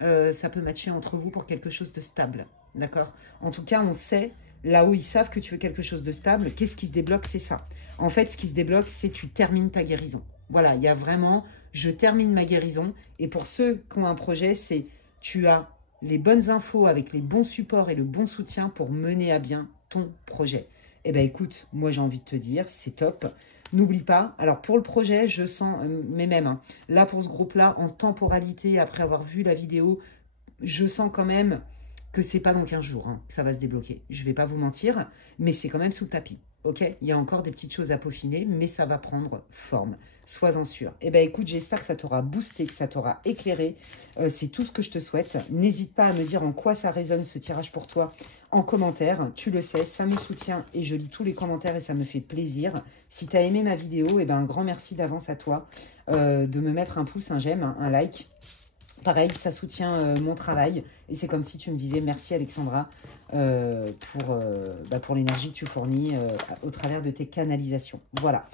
ça peut matcher entre vous pour quelque chose de stable. D'accord? En tout cas, on sait... Là où ils savent que tu veux quelque chose de stable, qu'est-ce qui se débloque? C'est ça. En fait, ce qui se débloque, c'est tu termines ta guérison. Voilà, il y a vraiment, je termine ma guérison. Et pour ceux qui ont un projet, c'est tu as les bonnes infos avec les bons supports et le bon soutien pour mener à bien ton projet. Eh bien, écoute, moi, j'ai envie de te dire, c'est top. N'oublie pas, alors pour le projet, je sens, mais même, là, pour ce groupe-là, en temporalité, après avoir vu la vidéo, je sens quand même... que c'est pas dans 15 jours que ça va se débloquer. Je vais pas vous mentir, mais c'est quand même sous le tapis. Ok? Il y a encore des petites choses à peaufiner, mais ça va prendre forme. Sois-en sûr. Eh bien, écoute, j'espère que ça t'aura boosté, que ça t'aura éclairé. C'est tout ce que je te souhaite. N'hésite pas à me dire en quoi ça résonne ce tirage pour toi en commentaire. Tu le sais, ça me soutient et je lis tous les commentaires et ça me fait plaisir. Si tu as aimé ma vidéo, eh ben, un grand merci d'avance à toi de me mettre un pouce, un j'aime, un like. Pareil, ça soutient mon travail. Et c'est comme si tu me disais merci Alexandra pour l'énergie que tu fournis au travers de tes canalisations. Voilà.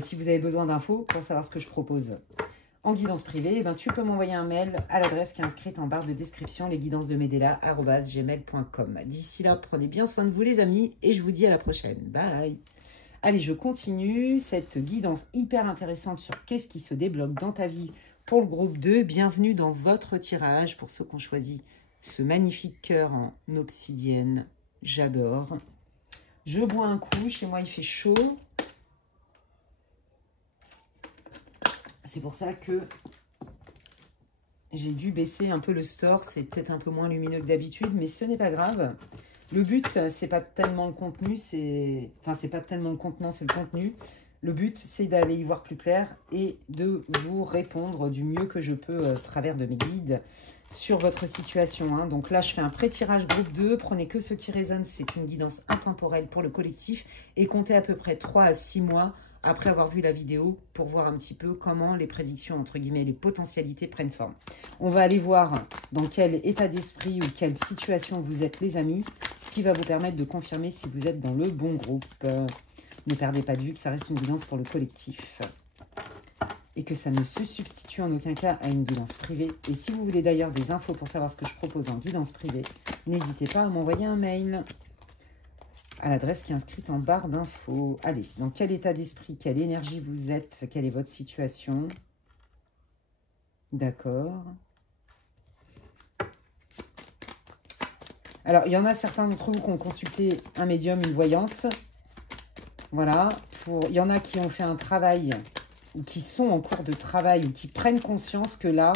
Si vous avez besoin d'infos pour savoir ce que je propose en guidance privée, tu peux m'envoyer un mail à l'adresse qui est inscrite en barre de description, lesguidancesdemedela@gmail.com. D'ici là, prenez bien soin de vous les amis et je vous dis à la prochaine. Bye. Allez, je continue cette guidance hyper intéressante sur qu'est-ce qui se débloque dans ta vie pour le groupe 2, bienvenue dans votre tirage pour ceux qui ont choisi ce magnifique cœur en obsidienne. J'adore. Je bois un coup, chez moi il fait chaud. C'est pour ça que j'ai dû baisser un peu le store. C'est peut-être un peu moins lumineux que d'habitude, mais ce n'est pas grave. Le but, c'est pas tellement le contenu, enfin, c'est pas tellement le contenant, c'est le contenu. Le but, c'est d'aller y voir plus clair et de vous répondre du mieux que je peux à travers de mes guides sur votre situation. Donc là, je fais un pré-tirage groupe 2. Prenez que ce qui résonne. C'est une guidance intemporelle pour le collectif. Et comptez à peu près 3 à 6 mois après avoir vu la vidéo pour voir un petit peu comment les prédictions, entre guillemets, les potentialités prennent forme. On va aller voir dans quel état d'esprit ou quelle situation vous êtes, les amis, ce qui va vous permettre de confirmer si vous êtes dans le bon groupe. Ne perdez pas de vue que ça reste une guidance pour le collectif et que ça ne se substitue en aucun cas à une guidance privée. Et si vous voulez d'ailleurs des infos pour savoir ce que je propose en guidance privée, n'hésitez pas à m'envoyer un mail à l'adresse qui est inscrite en barre d'infos. Allez, dans quel état d'esprit, quelle énergie vous êtes, quelle est votre situation? D'accord. Alors, il y en a certains d'entre vous qui ont consulté un médium, une voyante. Voilà, il y en a qui ont fait un travail, ou qui sont en cours de travail, ou qui prennent conscience que là,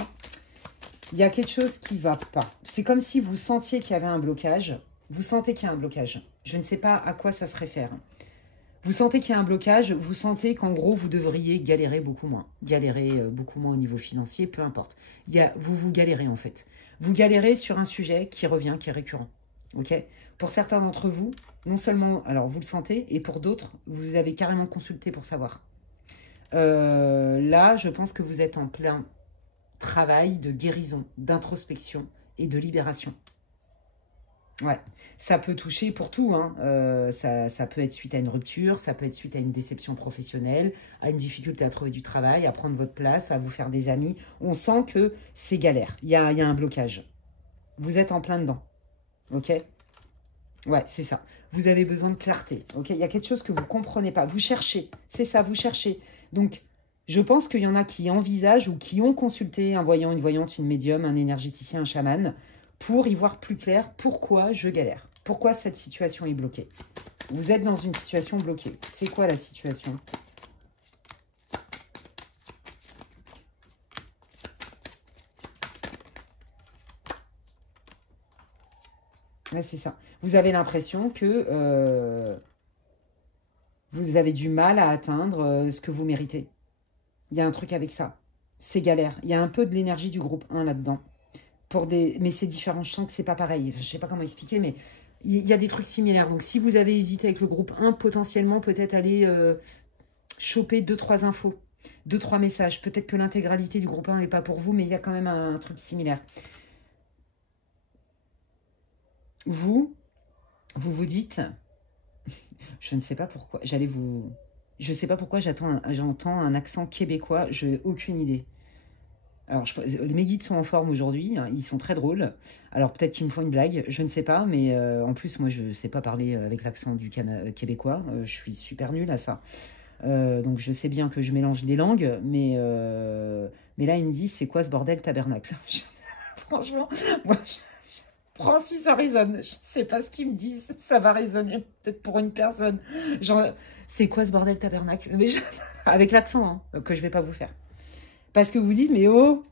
il y a quelque chose qui ne va pas. C'est comme si vous sentiez qu'il y avait un blocage. Vous sentez qu'il y a un blocage. Je ne sais pas à quoi ça se réfère. Vous sentez qu'il y a un blocage, vous sentez qu'en gros, vous devriez galérer beaucoup moins. Galérer beaucoup moins au niveau financier, peu importe. Vous galérez en fait. Vous galérez sur un sujet qui revient, qui est récurrent. Ok? Pour certains d'entre vous, non seulement, alors vous le sentez, et pour d'autres, vous avez carrément consulté pour savoir. Là, je pense que vous êtes en plein travail de guérison, d'introspection et de libération. Ouais, ça peut toucher pour tout, hein. Ça peut être suite à une rupture, ça peut être suite à une déception professionnelle, à une difficulté à trouver du travail, à prendre votre place, à vous faire des amis. On sent que c'est galère, il y a un blocage. Vous êtes en plein dedans, ok? Ouais, c'est ça. Vous avez besoin de clarté, ok? Il y a quelque chose que vous ne comprenez pas, vous cherchez, c'est ça, vous cherchez. Donc, je pense qu'il y en a qui envisagent ou qui ont consulté un voyant, une voyante, une médium, un énergéticien, un chaman, pour y voir plus clair pourquoi je galère. Pourquoi cette situation est bloquée. Vous êtes dans une situation bloquée. C'est quoi la situation? Ouais, c'est ça. Vous avez l'impression que vous avez du mal à atteindre ce que vous méritez. Il y a un truc avec ça. C'est galère. Il y a un peu de l'énergie du groupe 1 là-dedans. Mais c'est différent, je sens que c'est pas pareil. Je sais pas comment expliquer, mais il y a des trucs similaires. Donc, si vous avez hésité avec le groupe 1, potentiellement, peut-être aller choper 2-3 infos, 2-3 messages. Peut-être que l'intégralité du groupe 1 n'est pas pour vous, mais il y a quand même un truc similaire. Vous dites, je ne sais pas pourquoi, je ne sais pas pourquoi j'entends un accent québécois, je n'ai aucune idée. Alors, mes guides sont en forme aujourd'hui, hein, ils sont très drôles. Alors, peut-être qu'ils me font une blague, je ne sais pas, mais en plus, moi, je ne sais pas parler avec l'accent du québécois. Je suis super nulle à ça. Donc, je sais bien que je mélange les langues, mais là, il me dit, c'est quoi ce bordel tabernacle? Franchement, moi, je prends si ça résonne. Je ne sais pas ce qu'ils me disent, ça va résonner peut-être pour une personne. Genre, c'est quoi ce bordel tabernacle? Mais avec l'accent, hein, que je ne vais pas vous faire. Parce que vous dites, mais oh,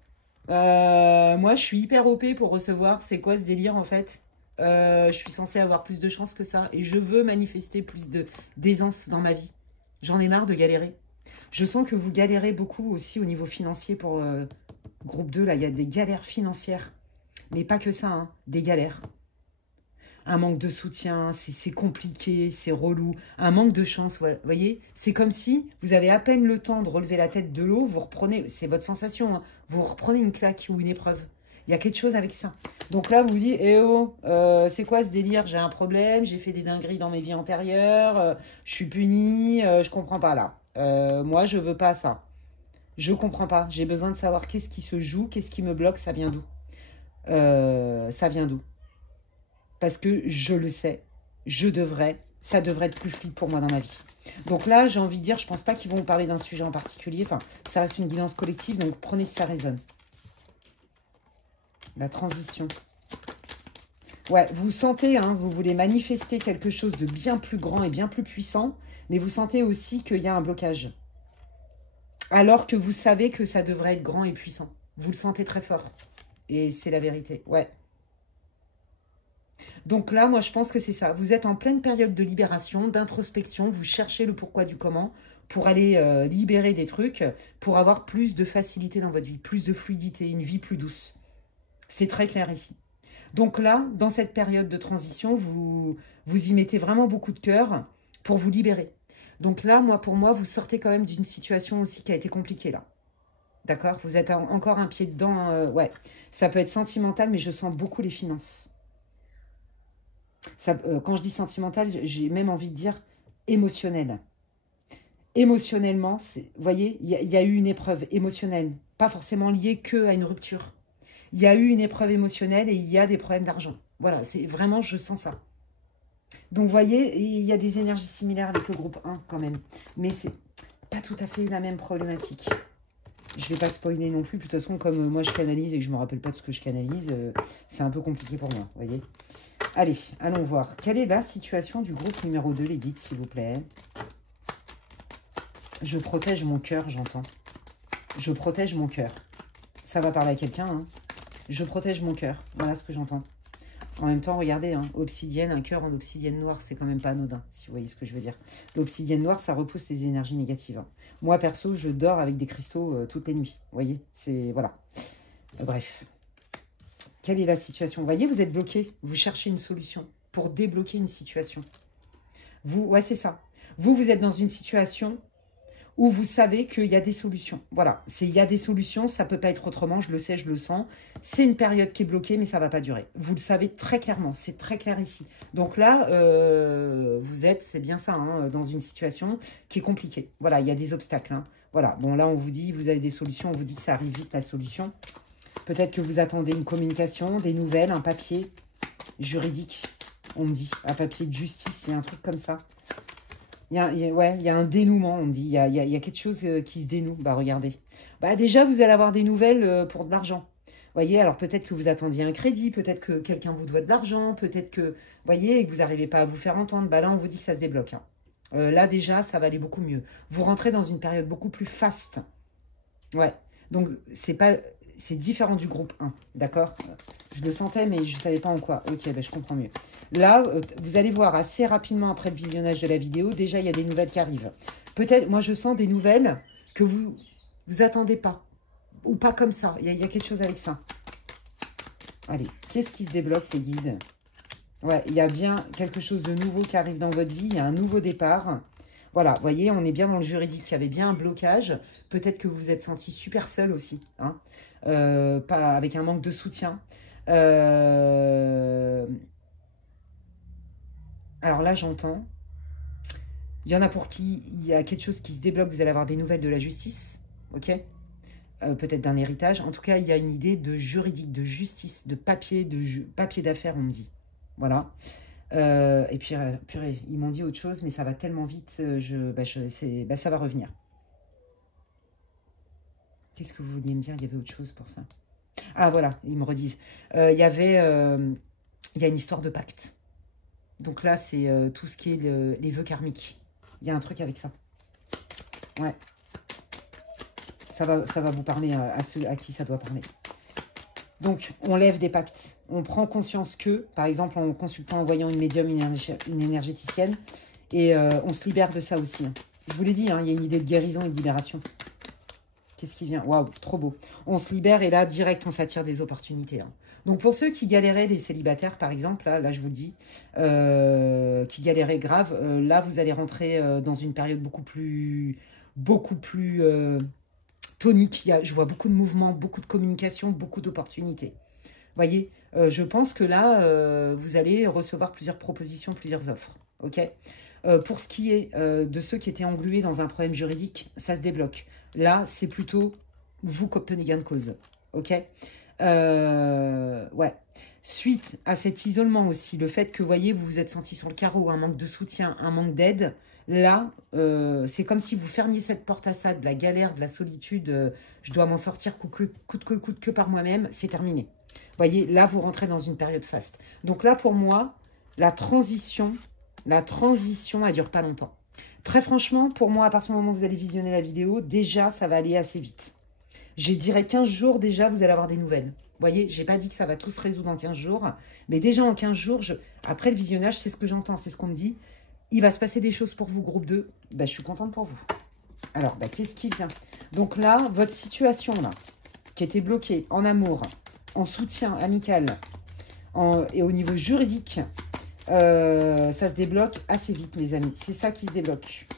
moi je suis hyper OP pour recevoir, c'est quoi ce délire en fait? Je suis censée avoir plus de chance que ça et je veux manifester plus d'aisance dans ma vie. J'en ai marre de galérer. Je sens que vous galérez beaucoup aussi au niveau financier pour groupe 2, là il y a des galères financières. Mais pas que ça, hein, des galères. Un manque de soutien, c'est compliqué, c'est relou. Un manque de chance, vous voyez. C'est comme si vous avez à peine le temps de relever la tête de l'eau, vous reprenez, c'est votre sensation, hein, vous reprenez une claque ou une épreuve. Il y a quelque chose avec ça. Donc là, vous vous dites, eh oh, c'est quoi ce délire? J'ai un problème, j'ai fait des dingueries dans mes vies antérieures, je suis punie, je comprends pas là. Moi, je veux pas ça. Je comprends pas. J'ai besoin de savoir qu'est-ce qui se joue, qu'est-ce qui me bloque, ça vient d'où? Ça vient d'où? Parce que je le sais, ça devrait être plus fluide pour moi dans ma vie. Donc là, j'ai envie de dire, je pense pas qu'ils vont vous parler d'un sujet en particulier. Enfin, ça reste une guidance collective, donc prenez si ça résonne. La transition. Ouais, vous sentez, hein, vous voulez manifester quelque chose de bien plus grand et bien plus puissant, mais vous sentez aussi qu'il y a un blocage. Alors que vous savez que ça devrait être grand et puissant. Vous le sentez très fort. Et c'est la vérité, ouais. Donc là, moi, je pense que c'est ça. Vous êtes en pleine période de libération, d'introspection. Vous cherchez le pourquoi du comment pour aller libérer des trucs, pour avoir plus de facilité dans votre vie, plus de fluidité, une vie plus douce. C'est très clair ici. Donc là, dans cette période de transition, vous y mettez vraiment beaucoup de cœur pour vous libérer. Donc là, pour moi, vous sortez quand même d'une situation aussi qui a été compliquée là. D'accord? Vous êtes encore un pied dedans. Ouais, ça peut être sentimental, mais je sens beaucoup les finances. Ça, quand je dis sentimental, j'ai même envie de dire émotionnel. Émotionnellement, vous voyez, il y a eu une épreuve émotionnelle, pas forcément liée qu'à une rupture. Il y a eu une épreuve émotionnelle et il y a des problèmes d'argent. Voilà, c'est vraiment, je sens ça. Donc, vous voyez, il y a des énergies similaires avec le groupe 1 quand même. Mais c'est pas tout à fait la même problématique. Je ne vais pas spoiler non plus. De toute façon, comme moi je canalise et que je ne me rappelle pas de ce que je canalise, c'est un peu compliqué pour moi, vous voyez. Allez, allons voir. Quelle est la situation du groupe numéro 2, les guides, s'il vous plaît? Je protège mon cœur, j'entends. Je protège mon cœur. Ça va parler à quelqu'un, hein. Je protège mon cœur. Voilà ce que j'entends. En même temps, regardez, hein, obsidienne, un cœur en obsidienne noire, c'est quand même pas anodin, si vous voyez ce que je veux dire. L'obsidienne noire, ça repousse les énergies négatives. Hein. Moi, perso, je dors avec des cristaux toutes les nuits. Vous voyez, c'est... Voilà. Bref. Quelle est la situation? Vous voyez, vous êtes bloqué. Vous cherchez une solution pour débloquer une situation. Ouais, c'est ça. Vous êtes dans une situation où vous savez qu'il y a des solutions. Voilà, il y a des solutions, ça ne peut pas être autrement, je le sais, je le sens. C'est une période qui est bloquée, mais ça ne va pas durer. Vous le savez très clairement, c'est très clair ici. Donc là, vous êtes, c'est bien ça, hein, dans une situation qui est compliquée. Voilà, il y a des obstacles. Hein. Voilà, bon là, on vous dit, vous avez des solutions, on vous dit que ça arrive vite, la solution. Peut-être que vous attendez une communication, des nouvelles, un papier juridique, on me dit. Un papier de justice, il y a un truc comme ça. Ouais, il y a un dénouement, on me dit. Il y a quelque chose qui se dénoue. Bah, regardez. Bah, déjà, vous allez avoir des nouvelles pour de l'argent. Vous voyez, alors peut-être que vous attendiez un crédit, peut-être que quelqu'un vous doit de l'argent, peut-être que, vous voyez, et que vous n'arrivez pas à vous faire entendre. Bah là, on vous dit que ça se débloque. Hein. Là, déjà, ça va aller beaucoup mieux. Vous rentrez dans une période beaucoup plus faste. Ouais. Donc, c'est différent du groupe 1, d'accord? Je le sentais, mais je ne savais pas en quoi. Ok, ben je comprends mieux. Là, vous allez voir assez rapidement après le visionnage de la vidéo, déjà, il y a des nouvelles qui arrivent. Peut-être, moi, je sens des nouvelles que vous attendez pas. Ou pas comme ça. Il y a quelque chose avec ça. Allez, qu'est-ce qui se débloque, les guides? Ouais, il y a bien quelque chose de nouveau qui arrive dans votre vie. Il y a un nouveau départ. Voilà, vous voyez, on est bien dans le juridique. Il y avait bien un blocage. Peut-être que vous vous êtes senti super seul aussi. Hein, pas avec un manque de soutien. Alors là, j'entends. Il y en a pour qui il y a quelque chose qui se débloque. Vous allez avoir des nouvelles de la justice. Ok, peut-être d'un héritage. En tout cas, il y a une idée de juridique, de justice, de papier d'affaires, on me dit. Voilà. Et puis, purée, ils m'ont dit autre chose, mais ça va tellement vite, ça va revenir. Qu'est-ce que vous vouliez me dire? Il y avait autre chose pour ça. Ah, voilà, ils me redisent. Il y a une histoire de pacte. Donc là, c'est tout ce qui est les vœux karmiques. Il y a un truc avec ça. Ouais. Ça va vous parler à ceux à qui ça doit parler. Donc, on lève des pactes. On prend conscience que, par exemple, en consultant, en voyant une médium, une énergéticienne, et on se libère de ça aussi. Hein. Je vous l'ai dit, hein, il y a une idée de guérison et de libération. Qu'est-ce qui vient? Waouh, trop beau. On se libère et là, direct, on s'attire des opportunités. Hein. Donc, pour ceux qui galéraient, les célibataires, par exemple, là je vous le dis, qui galéraient grave, là, vous allez rentrer dans une période beaucoup plus tonique. Je vois beaucoup de mouvements, beaucoup de communication, beaucoup d'opportunités. Vous voyez, je pense que là, vous allez recevoir plusieurs propositions, plusieurs offres. Ok. Pour ce qui est de ceux qui étaient englués dans un problème juridique, ça se débloque. Là, c'est plutôt vous qui obtenez gain de cause. Ok. Ouais. Suite à cet isolement aussi, le fait que, vous voyez, vous vous êtes senti sur le carreau, un manque de soutien, un manque d'aide, là, c'est comme si vous fermiez cette porte à ça, de la galère, de la solitude, je dois m'en sortir coûte que par moi-même, c'est terminé. Vous voyez, là, vous rentrez dans une période faste. Donc là, pour moi, la transition, elle dure pas longtemps. Très franchement, pour moi, à partir du moment où vous allez visionner la vidéo, déjà, ça va aller assez vite. Je dirais 15 jours, déjà, vous allez avoir des nouvelles. Vous voyez, je n'ai pas dit que ça va tout se résoudre en 15 jours, mais déjà en 15 jours, après le visionnage, c'est ce que j'entends, c'est ce qu'on me dit. Il va se passer des choses pour vous, groupe 2. Ben, je suis contente pour vous. Alors, ben, qu'est-ce qui vient? Donc là, votre situation, là, qui était bloquée en amour, en soutien amical et au niveau juridique, ça se débloque assez vite, mes amis. C'est ça qui se débloque.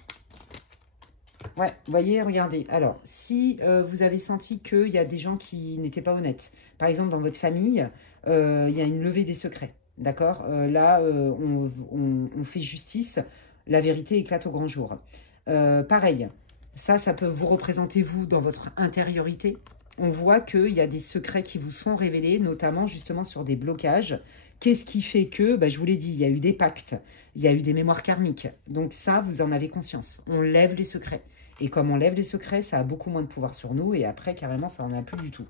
Ouais, vous voyez, regardez. Alors, si vous avez senti qu'il y a des gens qui n'étaient pas honnêtes, par exemple, dans votre famille, il y a une levée des secrets, d'accord? Là, on fait justice, la vérité éclate au grand jour. Pareil, ça peut vous représenter, vous, dans votre intériorité. On voit qu'il y a des secrets qui vous sont révélés, notamment, justement, sur des blocages. Qu'est-ce qui fait que, je vous l'ai dit, il y a eu des pactes, il y a eu des mémoires karmiques. Donc ça, vous en avez conscience. On lève les secrets. Et comme on lève les secrets, ça a beaucoup moins de pouvoir sur nous. Et après, carrément, ça n'en a plus du tout.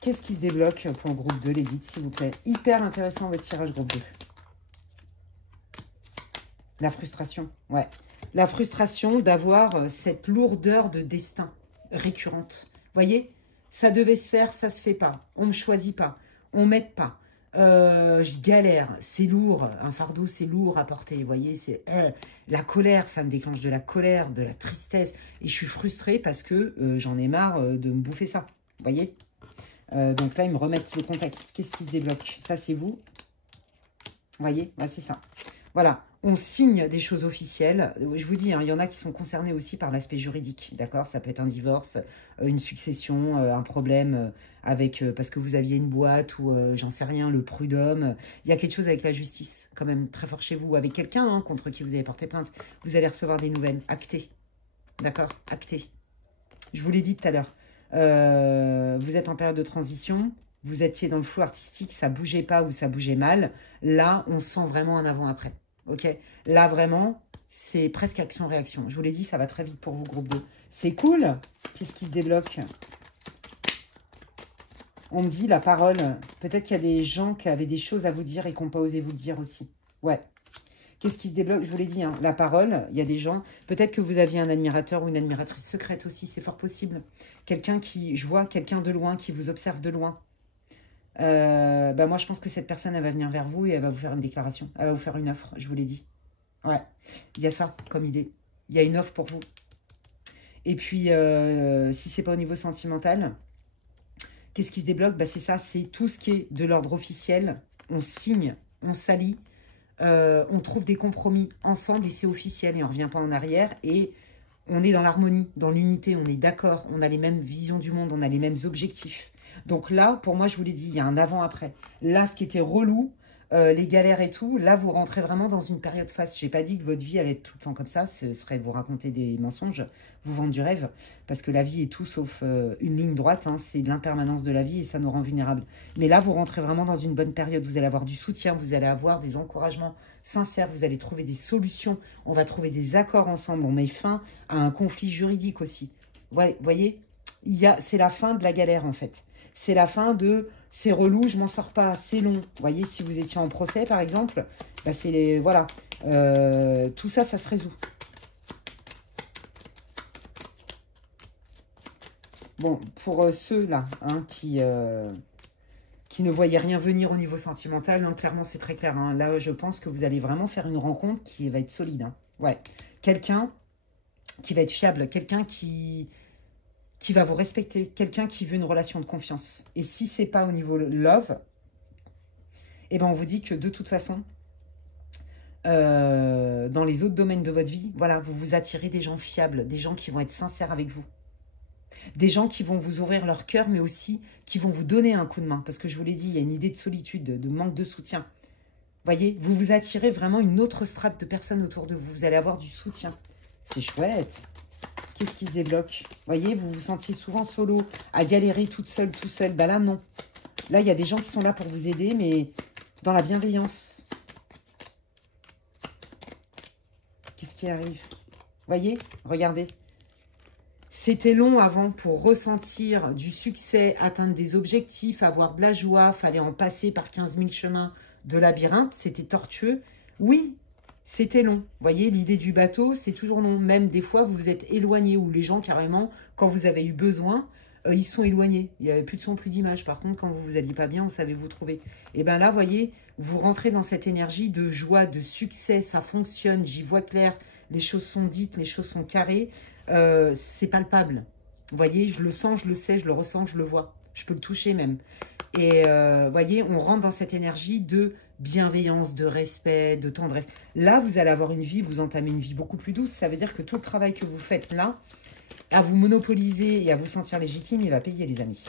Qu'est-ce qui se débloque pour le groupe 2, les guides, s'il vous plaît? Hyper intéressant, votre tirage groupe 2. La frustration, ouais. La frustration d'avoir cette lourdeur de destin récurrente. Vous voyez, ça devait se faire, ça ne se fait pas. On ne me choisit pas. On ne m'aide pas. Je galère, c'est lourd, un fardeau c'est lourd à porter, vous voyez, c'est la colère, ça me déclenche de la colère, de la tristesse, et je suis frustrée parce que j'en ai marre de me bouffer ça, vous voyez. Donc là, ils me remettent le contexte, qu'est-ce qui se débloque? Ça, c'est vous, vous voyez, ouais, c'est ça. Voilà, on signe des choses officielles. Je vous dis, hein, il y en a qui sont concernés aussi par l'aspect juridique, d'accord? Ça peut être un divorce, une succession, un problème avec parce que vous aviez une boîte ou j'en sais rien, le prud'homme. Il y a quelque chose avec la justice, quand même, très fort chez vous. Avec quelqu'un hein, contre qui vous avez porté plainte, vous allez recevoir des nouvelles, actées, d'accord? Actées. Je vous l'ai dit tout à l'heure. Vous êtes en période de transition. Vous étiez dans le flou artistique, ça bougeait pas ou ça bougeait mal. Là, on sent vraiment un avant-après. Ok, là vraiment, c'est presque action-réaction. Je vous l'ai dit, ça va très vite pour vous, groupe 2. C'est cool. Qu'est-ce qui se débloque? On me dit la parole. Peut-être qu'il y a des gens qui avaient des choses à vous dire et qui n'ont pas osé vous le dire aussi. Ouais. Qu'est-ce qui se débloque? Je vous l'ai dit, hein, la parole. Il y a des gens, peut-être que vous aviez un admirateur ou une admiratrice secrète aussi, c'est fort possible. Quelqu'un qui, je vois quelqu'un de loin, qui vous observe de loin. Bah moi, je pense que cette personne, elle va venir vers vous et elle va vous faire une déclaration. Elle va vous faire une offre, je vous l'ai dit. Ouais, il y a ça comme idée. Il y a une offre pour vous. Et puis, si c'est pas au niveau sentimental, qu'est-ce qui se débloque? Bah, c'est ça, c'est tout ce qui est de l'ordre officiel. On signe, on s'allie, on trouve des compromis ensemble et c'est officiel et on ne revient pas en arrière. Et on est dans l'harmonie, dans l'unité, on est d'accord, on a les mêmes visions du monde, on a les mêmes objectifs. Donc là, pour moi, je vous l'ai dit, il y a un avant-après. Là, ce qui était relou, les galères et tout, là, vous rentrez vraiment dans une période faste. Je n'ai pas dit que votre vie allait être tout le temps comme ça. Ce serait de vous raconter des mensonges, vous vendre du rêve. Parce que la vie est tout sauf une ligne droite. Hein, c'est l'impermanence de la vie et ça nous rend vulnérables. Mais là, vous rentrez vraiment dans une bonne période. Vous allez avoir du soutien, vous allez avoir des encouragements sincères. Vous allez trouver des solutions. On va trouver des accords ensemble. On met fin à un conflit juridique aussi. Ouais, vous voyez, c'est la fin de la galère en fait. C'est la fin de « c'est relou, je m'en sors pas, c'est long ». Vous voyez, si vous étiez en procès, par exemple, bah c'est voilà, tout ça, ça se résout. Bon, pour ceux-là hein, qui ne voyaient rien venir au niveau sentimental, hein, clairement, c'est très clair. Hein. Là, je pense que vous allez vraiment faire une rencontre qui va être solide. Hein. Ouais, quelqu'un qui va être fiable, quelqu'un qui va vous respecter, quelqu'un qui veut une relation de confiance. Et si c'est pas au niveau love, eh ben on vous dit que de toute façon, dans les autres domaines de votre vie, voilà, vous vous attirez des gens fiables, des gens qui vont être sincères avec vous. Des gens qui vont vous ouvrir leur cœur, mais aussi qui vont vous donner un coup de main. Parce que je vous l'ai dit, il y a une idée de solitude, de manque de soutien. Vous voyez, vous vous attirez vraiment une autre strate de personnes autour de vous. Vous allez avoir du soutien. C'est chouette. Qu'est-ce qui se débloque? Vous voyez, vous vous sentiez souvent solo, à galérer toute seule, tout seul. Ben là, non. Là, il y a des gens qui sont là pour vous aider, mais dans la bienveillance. Qu'est-ce qui arrive? Vous voyez? Regardez. C'était long avant pour ressentir du succès, atteindre des objectifs, avoir de la joie. Fallait en passer par 15 000 chemins de labyrinthe. C'était tortueux. Oui, c'était long. Vous voyez, l'idée du bateau, c'est toujours long. Même des fois, vous vous êtes éloigné ou les gens, carrément, quand vous avez eu besoin, ils sont éloignés. Il n'y avait plus de son, plus d'image. Par contre, quand vous vous alliez pas bien, on savait vous trouver. Et bien là, vous voyez, vous rentrez dans cette énergie de joie, de succès. Ça fonctionne, j'y vois clair. Les choses sont dites, les choses sont carrées. C'est palpable. Vous voyez, je le sens, je le sais, je le ressens, je le vois. Je peux le toucher même. Et vous voyez, on rentre dans cette énergie de bienveillance, de respect, de tendresse. Là, vous allez avoir une vie, vous entamez une vie beaucoup plus douce. Ça veut dire que tout le travail que vous faites là, à vous monopoliser et à vous sentir légitime, il va payer, les amis.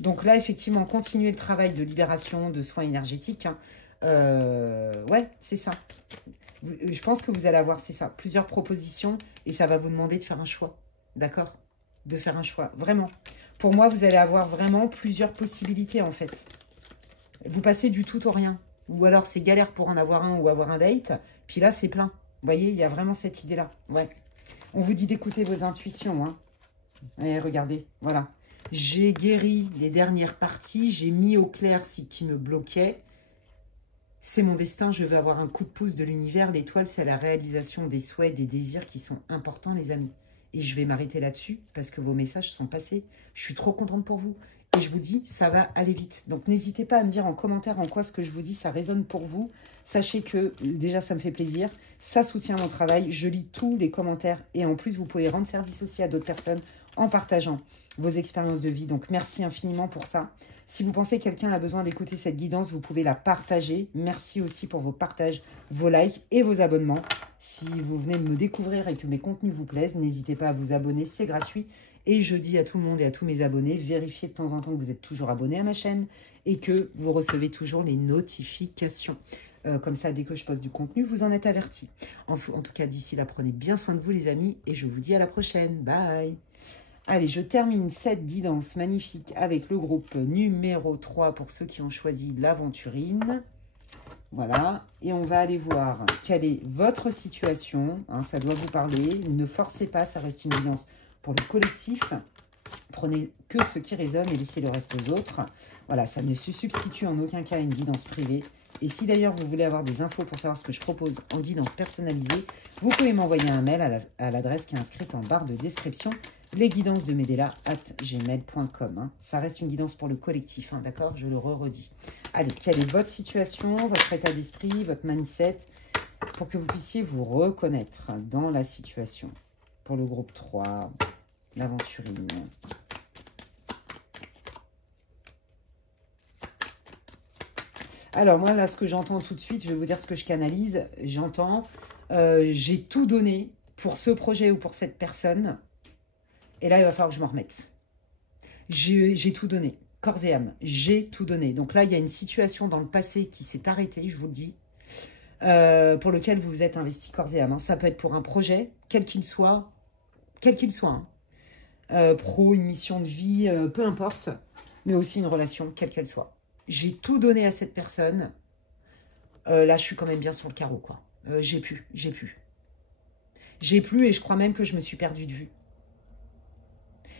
Donc là, effectivement, continuez le travail de libération, de soins énergétiques. Hein. Ouais, c'est ça. Je pense que vous allez avoir, c'est ça, plusieurs propositions et ça va vous demander de faire un choix. D'accord? De faire un choix, vraiment. Pour moi, vous allez avoir vraiment plusieurs possibilités, en fait. Vous passez du tout au rien. Ou alors, c'est galère pour en avoir un ou avoir un date. Puis là, c'est plein. Vous voyez, il y a vraiment cette idée-là. Ouais. On vous dit d'écouter vos intuitions. Hein. Et regardez, voilà. J'ai guéri les dernières parties. J'ai mis au clair ce qui me bloquait. C'est mon destin. Je veux avoir un coup de pouce de l'univers. L'étoile, c'est la réalisation des souhaits, des désirs qui sont importants, les amis. Et je vais m'arrêter là-dessus parce que vos messages sont passés. Je suis trop contente pour vous. Et je vous dis, ça va aller vite. Donc, n'hésitez pas à me dire en commentaire en quoi ce que je vous dis, ça résonne pour vous. Sachez que, déjà, ça me fait plaisir. Ça soutient mon travail. Je lis tous les commentaires. Et en plus, vous pouvez rendre service aussi à d'autres personnes en partageant vos expériences de vie. Donc, merci infiniment pour ça. Si vous pensez que quelqu'un a besoin d'écouter cette guidance, vous pouvez la partager. Merci aussi pour vos partages, vos likes et vos abonnements. Si vous venez de me découvrir et que mes contenus vous plaisent, n'hésitez pas à vous abonner, c'est gratuit. Et je dis à tout le monde et à tous mes abonnés, vérifiez de temps en temps que vous êtes toujours abonné à ma chaîne et que vous recevez toujours les notifications. Comme ça, dès que je poste du contenu, vous en êtes avertis. En tout cas, d'ici là, prenez bien soin de vous les amis et je vous dis à la prochaine. Bye. Allez, je termine cette guidance magnifique avec le groupe numéro 3 pour ceux qui ont choisi l'aventurine. Voilà, et on va aller voir quelle est votre situation. Hein, ça doit vous parler. Ne forcez pas, ça reste une guidance pour le collectif. Prenez que ce qui résonne et laissez le reste aux autres. Voilà, ça ne se substitue en aucun cas à une guidance privée. Et si d'ailleurs vous voulez avoir des infos pour savoir ce que je propose en guidance personnalisée, vous pouvez m'envoyer un mail à l'adresse qui est inscrite en barre de description, lesguidancesdemedela@gmail.com. Hein. Ça reste une guidance pour le collectif, hein, d'accord? Je le redis. Allez, quelle est votre situation, votre état d'esprit, votre mindset, pour que vous puissiez vous reconnaître dans la situation. Pour le groupe 3, l'aventurine. Alors, moi, là, ce que j'entends tout de suite, je vais vous dire ce que je canalise. J'entends, j'ai tout donné pour ce projet ou pour cette personne. Et là, il va falloir que je m'en remette. J'ai tout donné, corps et âme. J'ai tout donné. Donc là, il y a une situation dans le passé qui s'est arrêtée, je vous le dis, pour lequel vous vous êtes investi corps et âme. Hein. Ça peut être pour un projet, quel qu'il soit, hein. Pro, une mission de vie, peu importe, mais aussi une relation, quelle qu'elle soit. J'ai tout donné à cette personne. Là, je suis quand même bien sur le carreau, quoi. J'ai plus et je crois même que je me suis perdue de vue.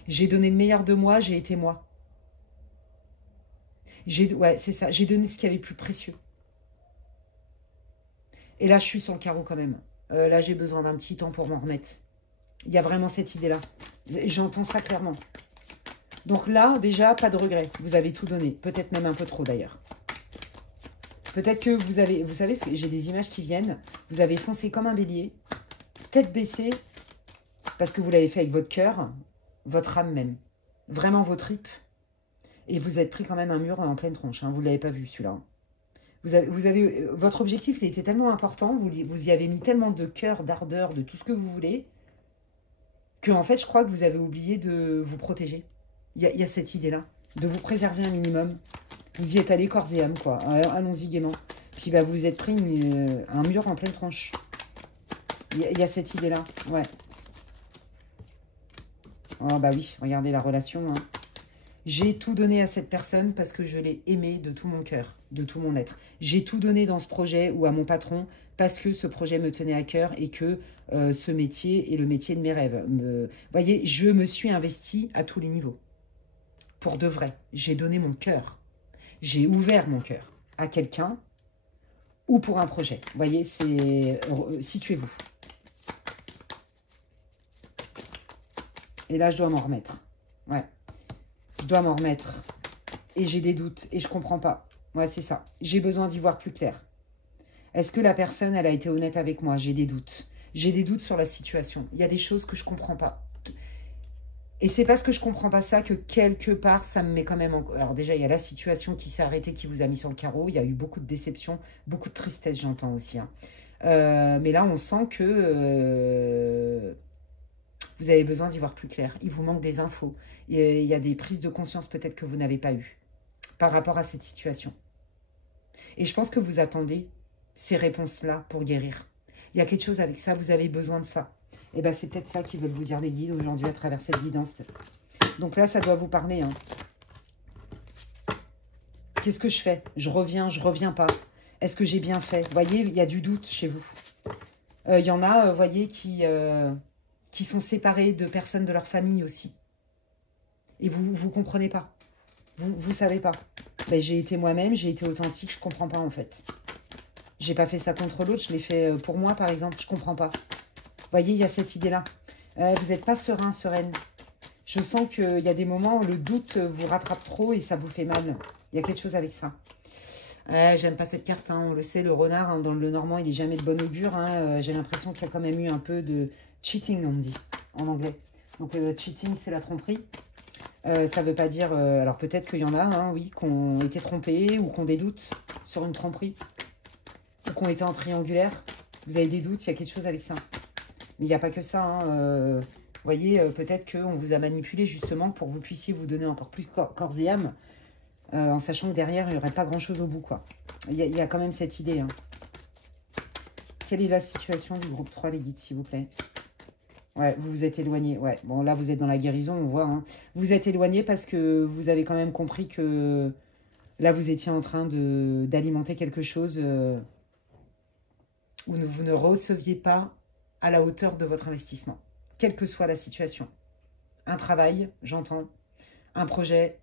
J'ai donné le meilleur de moi, j'ai été moi. Ouais, c'est ça, j'ai donné ce qu'il y avait de plus précieux. Et là, je suis sur le carreau quand même. Là, j'ai besoin d'un petit temps pour m'en remettre. Il y a vraiment cette idée-là. J'entends ça clairement. Donc là, déjà, pas de regret. Vous avez tout donné. Peut-être même un peu trop, d'ailleurs. Peut-être que vous avez... Vous savez, j'ai des images qui viennent. Vous avez foncé comme un bélier. Tête baissée. Parce que vous l'avez fait avec votre cœur. Votre âme même. Vraiment vos tripes. Et vous êtes pris quand même un mur en pleine tronche. Hein. Vous ne l'avez pas vu, celui-là. Votre objectif, il était tellement important. Vous y avez mis tellement de cœur, d'ardeur, de tout ce que vous voulez. Que, en fait, je crois que vous avez oublié de vous protéger. Il y a cette idée-là, de vous préserver un minimum. Vous y êtes allé corps et âme, quoi. Allons-y gaiement. Puis bah, vous vous êtes pris un mur en pleine tronche. Il y a cette idée-là, ouais. Oh bah oui, regardez la relation. Hein. J'ai tout donné à cette personne parce que je l'ai aimée de tout mon cœur, de tout mon être. J'ai tout donné dans ce projet ou à mon patron parce que ce projet me tenait à cœur et que ce métier est le métier de mes rêves. Voyez, je me suis investie à tous les niveaux. Pour de vrai, j'ai donné mon cœur. J'ai ouvert mon cœur à quelqu'un ou pour un projet. Vous voyez, c'est... Situez-vous. Et là, je dois m'en remettre. Ouais. Je dois m'en remettre. Et j'ai des doutes. Et je comprends pas. Ouais, c'est ça. J'ai besoin d'y voir plus clair. Est-ce que la personne, elle a été honnête avec moi? J'ai des doutes. J'ai des doutes sur la situation. Il y a des choses que je comprends pas. Et c'est parce que je comprends pas ça que quelque part, ça me met quand même... Alors déjà, il y a la situation qui s'est arrêtée, qui vous a mis sur le carreau. Il y a eu beaucoup de déception, beaucoup de tristesse, j'entends aussi. Hein. Mais là, on sent que vous avez besoin d'y voir plus clair. Il vous manque des infos. Il y a des prises de conscience peut-être que vous n'avez pas eues par rapport à cette situation. Et je pense que vous attendez ces réponses-là pour guérir. Il y a quelque chose avec ça, vous avez besoin de ça. Et bien, c'est peut-être ça qu'ils veulent vous dire les guides aujourd'hui à travers cette guidance. Donc là, ça doit vous parler. Hein. Qu'est-ce que je fais? Je reviens pas. Est-ce que j'ai bien fait? Vous voyez, il y a du doute chez vous. Il y en a, vous voyez, qui sont séparés de personnes de leur famille aussi. Et vous comprenez pas. Vous savez pas. Ben, j'ai été moi-même, j'ai été authentique, je comprends pas en fait. J'ai pas fait ça contre l'autre, je l'ai fait pour moi par exemple, je comprends pas. Vous voyez, il y a cette idée-là. Vous n'êtes pas serein, sereine. Je sens qu'il y a des moments où le doute vous rattrape trop et ça vous fait mal. Il y a quelque chose avec ça. J'aime pas cette carte, hein. On le sait, le renard, hein, dans le Normand, il n'est jamais de bon augure. Hein. J'ai l'impression qu'il y a quand même eu un peu de cheating, on dit, en anglais. Donc, cheating, c'est la tromperie. Ça veut pas dire... alors, peut-être qu'il y en a, hein, oui, qui ont été trompés ou qui ont des doutes sur une tromperie. Ou qui ont été en triangulaire. Vous avez des doutes, il y a quelque chose avec ça. Mais il n'y a pas que ça. Hein. Vous voyez, peut-être qu'on vous a manipulé, justement, pour que vous puissiez vous donner encore plus corps et âme. En sachant que derrière, il n'y aurait pas grand-chose au bout, quoi. Il y a quand même cette idée. Hein. Quelle est la situation du groupe 3, les guides, s'il vous plaît? Ouais, vous vous êtes éloigné. Ouais, bon, là, vous êtes dans la guérison, on voit. Hein. Vous êtes éloigné parce que vous avez quand même compris que là, vous étiez en train d'alimenter quelque chose où vous ne receviez pas à la hauteur de votre investissement, quelle que soit la situation. Un travail, j'entends, un projet...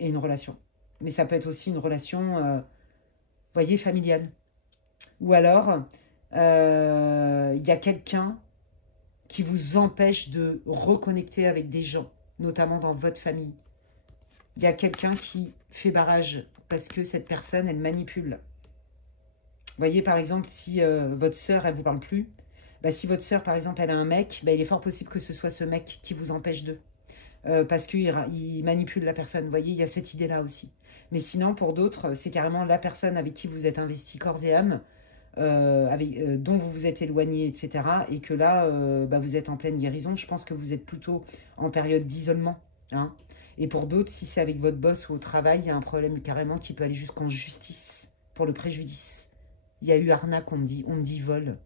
et une relation. Mais ça peut être aussi une relation, voyez, familiale. Ou alors, il y a quelqu'un qui vous empêche de reconnecter avec des gens, notamment dans votre famille. Il y a quelqu'un qui fait barrage parce que cette personne, elle manipule. Vous voyez, par exemple, si votre sœur, elle ne vous parle plus, bah, si votre sœur, par exemple, elle a un mec, bah, il est fort possible que ce soit ce mec qui vous empêche d'eux. Parce qu'il manipule la personne. Vous voyez, il y a cette idée-là aussi. Mais sinon, pour d'autres, c'est carrément la personne avec qui vous êtes investi corps et âme, dont vous vous êtes éloigné, etc. Et que là, bah, vous êtes en pleine guérison. Je pense que vous êtes plutôt en période d'isolement. Hein. Et pour d'autres, si c'est avec votre boss ou au travail, il y a un problème carrément qui peut aller jusqu'en justice pour le préjudice. Il y a eu arnaque, on me dit vol.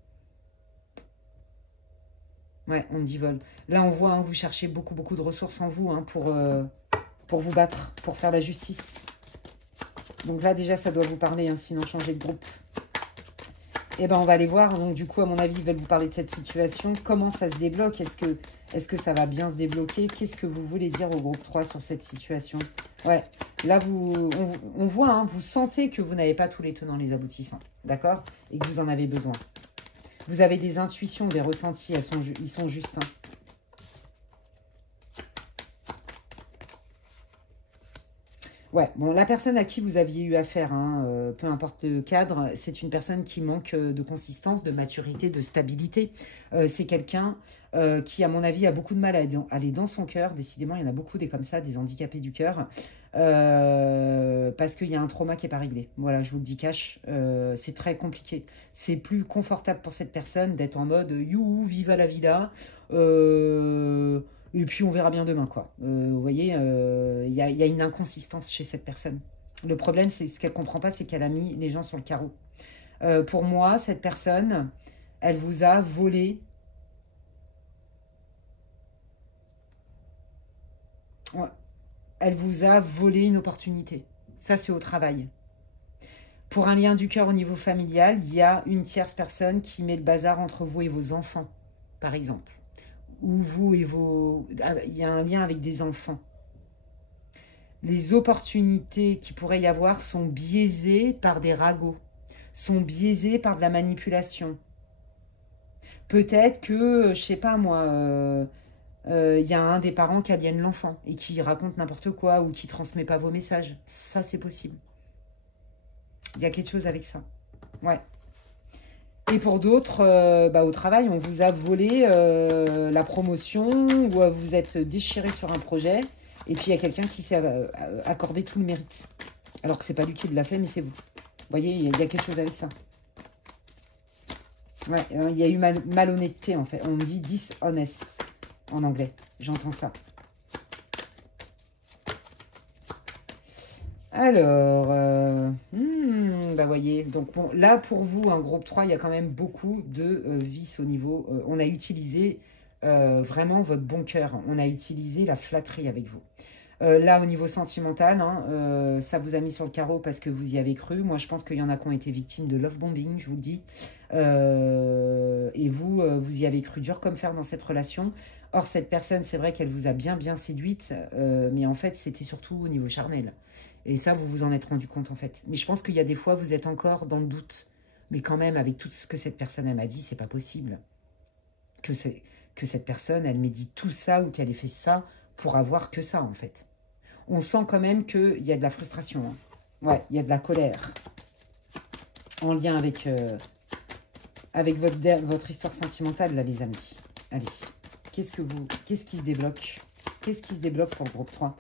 Ouais, on me dit vol. Là, on voit, hein, vous cherchez beaucoup de ressources en vous hein, pour vous battre, pour faire la justice. Donc là, déjà, ça doit vous parler, hein, sinon changez de groupe. Eh bien, on va aller voir. Donc, du coup, à mon avis, ils veulent vous parler de cette situation. Comment ça se débloque? Est-ce que ça va bien se débloquer? Qu'est-ce que vous voulez dire au groupe 3 sur cette situation? Ouais, là, on voit, hein, vous sentez que vous n'avez pas tous les tenants, les aboutissants. D'accord? Et que vous en avez besoin. Vous avez des intuitions, des ressentis, ils sont justes. Hein. Ouais, bon, la personne à qui vous aviez eu affaire, hein, peu importe le cadre, c'est une personne qui manque de consistance, de maturité, de stabilité. C'est quelqu'un qui, à mon avis, a beaucoup de mal à aller dans son cœur. Décidément, il y en a beaucoup des comme ça, des handicapés du cœur. Parce qu'il y a un trauma qui n'est pas réglé. Voilà, je vous le dis cash, c'est très compliqué. C'est plus confortable pour cette personne d'être en mode « youhou, viva la vida ». Et puis, on verra bien demain, quoi. Vous voyez, il y a une inconsistance chez cette personne. Le problème, c'est ce qu'elle ne comprend pas, c'est qu'elle a mis les gens sur le carreau. Pour moi, cette personne, elle vous a volé. Ouais. Elle vous a volé une opportunité. Ça, c'est au travail. Pour un lien du cœur au niveau familial, il y a une tierce personne qui met le bazar entre vous et vos enfants, par exemple. Ou vous et vos... Il y a un lien avec des enfants. Les opportunités qu'il pourrait y avoir sont biaisées par des ragots, sont biaisées par de la manipulation. Peut-être que, je sais pas moi, y a un des parents qui aliène l'enfant et qui raconte n'importe quoi ou qui transmet pas vos messages. Ça, c'est possible. Il y a quelque chose avec ça. Ouais. Et pour d'autres, au travail, on vous a volé la promotion ou vous êtes déchiré sur un projet. Et puis, il y a quelqu'un qui s'est accordé tout le mérite. Alors que c'est pas lui qui l'a fait, mais c'est vous. Vous voyez, il y a quelque chose avec ça. Ouais, il y a eu malhonnêteté, en fait. On dit dishonest en anglais. J'entends ça. Alors, bah voyez, donc bon, là pour vous, un groupe 3, il y a quand même beaucoup de vices au niveau. On a utilisé vraiment votre bon cœur. On a utilisé la flatterie avec vous. Là, au niveau sentimental, hein, ça vous a mis sur le carreau parce que vous y avez cru. Moi, je pense qu'il y en a qui ont été victimes de love bombing, je vous le dis. Et vous, vous y avez cru dur comme fer dans cette relation. Or, cette personne, c'est vrai qu'elle vous a bien séduite, mais en fait, c'était surtout au niveau charnel. Et ça, vous vous en êtes rendu compte, en fait. Mais je pense qu'il y a des fois, vous êtes encore dans le doute. Mais quand même, avec tout ce que cette personne m'a dit, c'est pas possible. Que que cette personne, elle médite tout ça ou qu'elle ait fait ça pour avoir que ça, en fait. On sent quand même qu'il y a de la frustration. Hein. Ouais, il y a de la colère. En lien avec, avec votre histoire sentimentale, là, les amis. Allez, qu'est-ce qui se débloque? Qu'est-ce qui se débloque pour le groupe 3?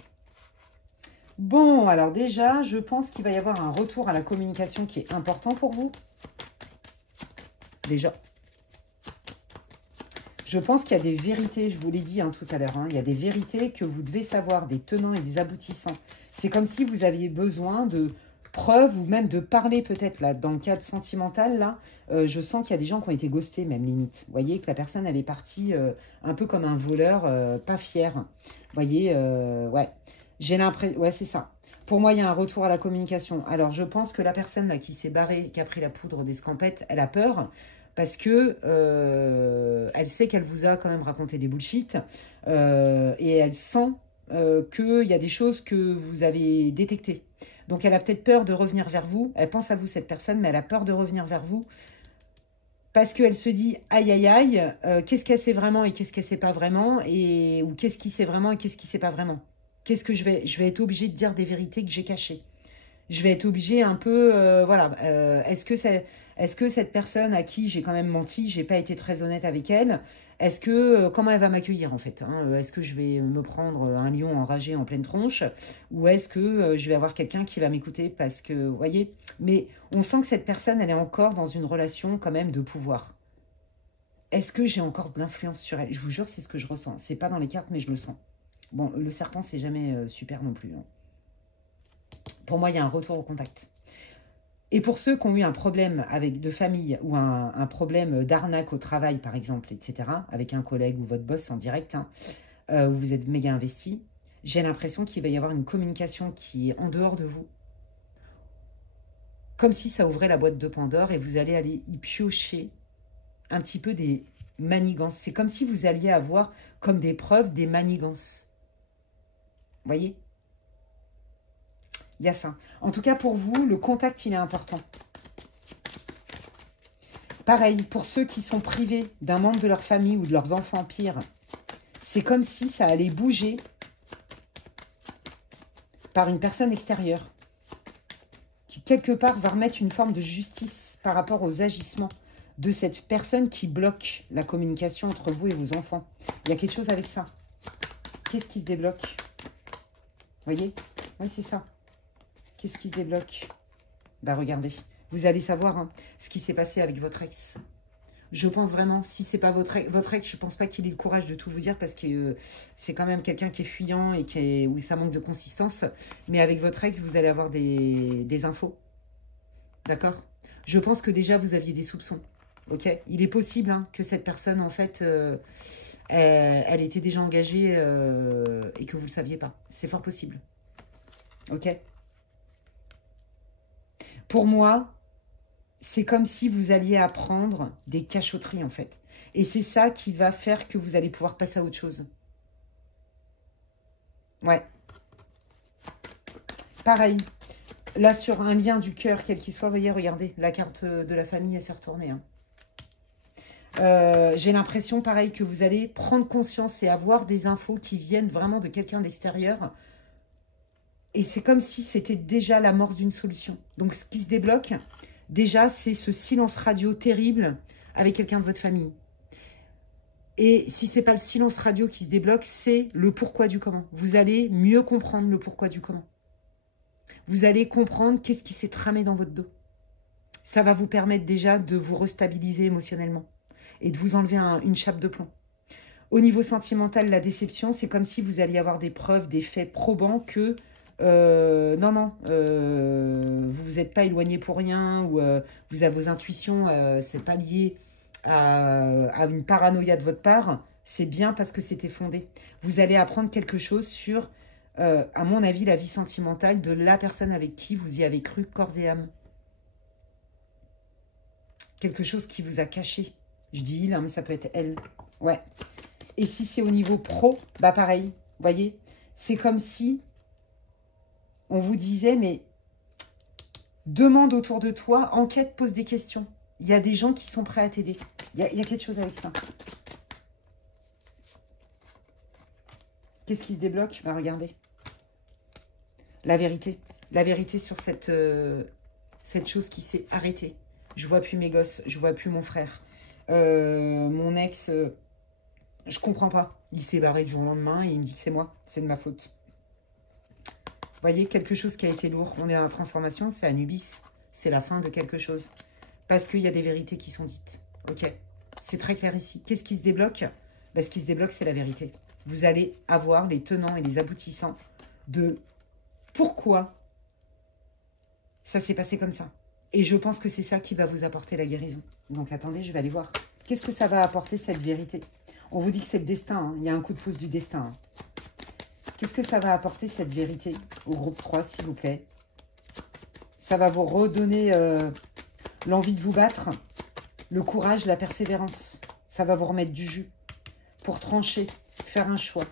Bon, alors déjà, je pense qu'il va y avoir un retour à la communication qui est important pour vous. Déjà. Je pense qu'il y a des vérités, je vous l'ai dit hein, tout à l'heure, hein, il y a des vérités que vous devez savoir, des tenants et des aboutissants. C'est comme si vous aviez besoin de preuves ou même de parler peut-être, là, dans le cadre sentimental, là, je sens qu'il y a des gens qui ont été ghostés, même limite. Vous voyez que la personne, elle est partie un peu comme un voleur, pas fier. Vous voyez, ouais. J'ai l'impression... Ouais, c'est ça. Pour moi, il y a un retour à la communication. Alors, je pense que la personne là qui s'est barrée, qui a pris la poudre d'escampette, elle a peur parce que elle sait qu'elle vous a quand même raconté des bullshit et elle sent qu'il y a des choses que vous avez détectées. Donc, elle a peut-être peur de revenir vers vous. Elle pense à vous, cette personne, mais elle a peur de revenir vers vous parce qu'elle se dit aïe aïe aïe, qu'est-ce qu'elle sait vraiment et qu'est-ce qu'elle sait pas vraiment, et ou qu'est-ce qui sait vraiment et qu'est-ce qui sait pas vraiment. Qu'est-ce que je vais être obligée de dire des vérités que j'ai cachées. Je vais être obligée un peu, voilà, est-ce que cette personne à qui j'ai quand même menti, j'ai pas été très honnête avec elle, est-ce que, comment elle va m'accueillir en fait hein, est-ce que je vais me prendre un lion enragé en pleine tronche, ou est-ce que je vais avoir quelqu'un qui va m'écouter parce que, vous voyez, mais on sent que cette personne, elle est encore dans une relation quand même de pouvoir. Est-ce que j'ai encore de l'influence sur elle? Je vous jure, c'est ce que je ressens. C'est pas dans les cartes, mais je le sens. Bon, le serpent, c'est jamais super non plus. Hein. Pour moi, il y a un retour au contact. Et pour ceux qui ont eu un problème de famille ou un problème d'arnaque au travail, par exemple, etc., avec un collègue ou votre boss en direct, hein, où vous êtes méga investi, j'ai l'impression qu'il va y avoir une communication qui est en dehors de vous. Comme si ça ouvrait la boîte de Pandore et vous allez aller y piocher un petit peu des manigances. C'est comme si vous alliez avoir comme des preuves des manigances. Vous voyez? Il y a ça. En tout cas, pour vous, le contact, il est important. Pareil, pour ceux qui sont privés d'un membre de leur famille ou de leurs enfants, pire, c'est comme si ça allait bouger par une personne extérieure qui, quelque part, va remettre une forme de justice par rapport aux agissements de cette personne qui bloque la communication entre vous et vos enfants. Il y a quelque chose avec ça. Qu'est-ce qui se débloque? Vous voyez? Oui, c'est ça. Qu'est-ce qui se débloque? Bah, regardez. Vous allez savoir hein, ce qui s'est passé avec votre ex. Je pense vraiment, si c'est pas votre ex, je pense pas qu'il ait le courage de tout vous dire parce que c'est quand même quelqu'un qui est fuyant et où ça manque de consistance. Mais avec votre ex, vous allez avoir des infos. D'accord? Je pense que déjà, vous aviez des soupçons. Ok? Il est possible hein, que cette personne, en fait, elle était déjà engagée et que vous ne le saviez pas. C'est fort possible. Ok? Pour moi, c'est comme si vous alliez apprendre des cachotteries, en fait. Et c'est ça qui va faire que vous allez pouvoir passer à autre chose. Ouais. Pareil. Là, sur un lien du cœur, quel qu'il soit, vous voyez, regardez, la carte de la famille, elle s'est retournée. Hein. J'ai l'impression, pareil, que vous allez prendre conscience et avoir des infos qui viennent vraiment de quelqu'un d'extérieur. Et c'est comme si c'était déjà l'amorce d'une solution. Donc, ce qui se débloque, déjà, c'est ce silence radio terrible avec quelqu'un de votre famille. Et si ce n'est pas le silence radio qui se débloque, c'est le pourquoi du comment. Vous allez mieux comprendre le pourquoi du comment. Vous allez comprendre qu'est-ce qui s'est tramé dans votre dos. Ça va vous permettre déjà de vous restabiliser émotionnellement et de vous enlever une chape de plomb. Au niveau sentimental, la déception, c'est comme si vous alliez avoir des preuves, des faits probants que non, vous vous êtes pas éloigné pour rien, ou vous avez vos intuitions, c'est pas lié à une paranoïa de votre part, c'est bien parce que c'était fondé. Vous allez apprendre quelque chose sur, à mon avis, la vie sentimentale de la personne avec qui vous y avez cru corps et âme. Quelque chose qui vous a caché. Je dis il, hein, mais ça peut être elle. Ouais. Et si c'est au niveau pro, bah pareil, vous voyez, c'est comme si on vous disait, mais demande autour de toi, enquête, pose des questions. Il y a des gens qui sont prêts à t'aider. Il y a quelque chose avec ça. Qu'est-ce qui se débloque? Bah, regardez. La vérité. La vérité sur cette chose qui s'est arrêtée. Je vois plus mes gosses, je vois plus mon frère. Mon ex, je comprends pas. Il s'est barré du jour au lendemain et il me dit que c'est moi, c'est de ma faute. Vous voyez, quelque chose qui a été lourd. On est dans la transformation, c'est Anubis. C'est la fin de quelque chose. Parce qu'il y a des vérités qui sont dites. Ok, c'est très clair ici. Qu'est-ce qui se débloque? Ben, ce qui se débloque, c'est la vérité. Vous allez avoir les tenants et les aboutissants de pourquoi ça s'est passé comme ça. Et je pense que c'est ça qui va vous apporter la guérison. Donc attendez, je vais aller voir. Qu'est-ce que ça va apporter, cette vérité? On vous dit que c'est le destin. Hein. Il y a un coup de pouce du destin. Hein. Qu'est-ce que ça va apporter, cette vérité, au groupe 3, s'il vous plaît? Ça va vous redonner l'envie de vous battre, le courage, la persévérance. Ça va vous remettre du jus pour trancher, faire un choix.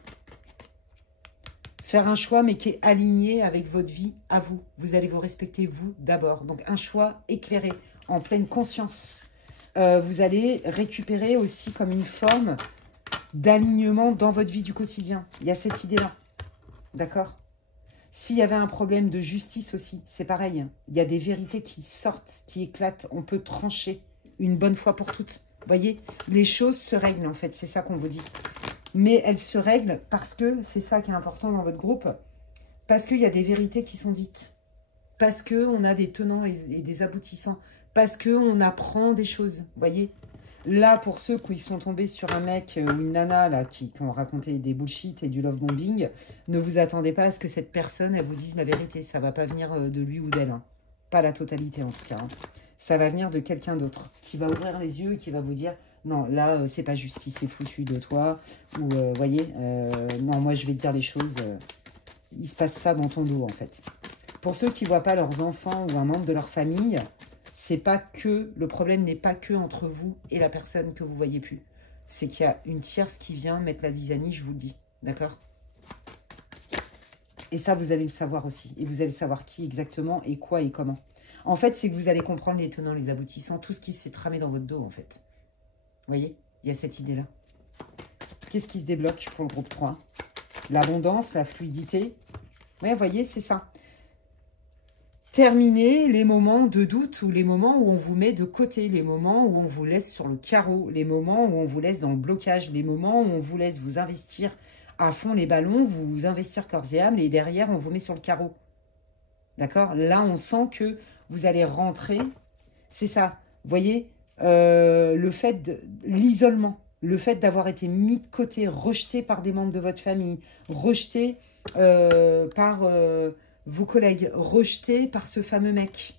Faire un choix, mais qui est aligné avec votre vie à vous. Vous allez vous respecter, vous, d'abord. Donc, un choix éclairé, en pleine conscience. Vous allez récupérer aussi comme une forme d'alignement dans votre vie du quotidien. Il y a cette idée-là. D'accord? S'il y avait un problème de justice aussi, c'est pareil. Il y a des vérités qui sortent, qui éclatent. On peut trancher une bonne fois pour toutes. Vous voyez? Les choses se règlent, en fait. C'est ça qu'on vous dit. Mais elles se règlent parce que, c'est ça qui est important dans votre groupe, parce qu'il y a des vérités qui sont dites. Parce qu'on a des tenants et des aboutissants. Parce qu'on apprend des choses. Vous voyez? Là, pour ceux qui sont tombés sur un mec ou une nana là, qui ont raconté des bullshit et du love bombing, ne vous attendez pas à ce que cette personne, elle vous dise la vérité. Ça ne va pas venir de lui ou d'elle. Hein. Pas la totalité, en tout cas. Hein. Ça va venir de quelqu'un d'autre qui va ouvrir les yeux et qui va vous dire « Non, là, c'est pas justice, c'est foutu de toi. » Ou, voyez, non, moi, je vais te dire les choses. Il se passe ça dans ton dos, en fait. Pour ceux qui ne voient pas leurs enfants ou un membre de leur famille, c'est pas que, le problème n'est pas que entre vous et la personne que vous ne voyez plus. C'est qu'il y a une tierce qui vient mettre la zizanie, je vous le dis. D'accord? Et ça, vous allez le savoir aussi. Et vous allez savoir qui exactement et quoi et comment. En fait, c'est que vous allez comprendre les tenants, les aboutissants, tout ce qui s'est tramé dans votre dos, en fait. Vous voyez? Il y a cette idée-là. Qu'est-ce qui se débloque pour le groupe 3? L'abondance, la fluidité. Oui, vous voyez, c'est ça. Terminer les moments de doute ou les moments où on vous met de côté, les moments où on vous laisse sur le carreau, les moments où on vous laisse dans le blocage, les moments où on vous laisse vous investir à fond les ballons, vous investir corps et âme, et derrière, on vous met sur le carreau. D'accord? Là, on sent que vous allez rentrer. C'est ça. Vous voyez, le fait de l'isolement, le fait d'avoir été mis de côté, rejeté par des membres de votre famille, rejeté par... vos collègues, rejetés par ce fameux mec,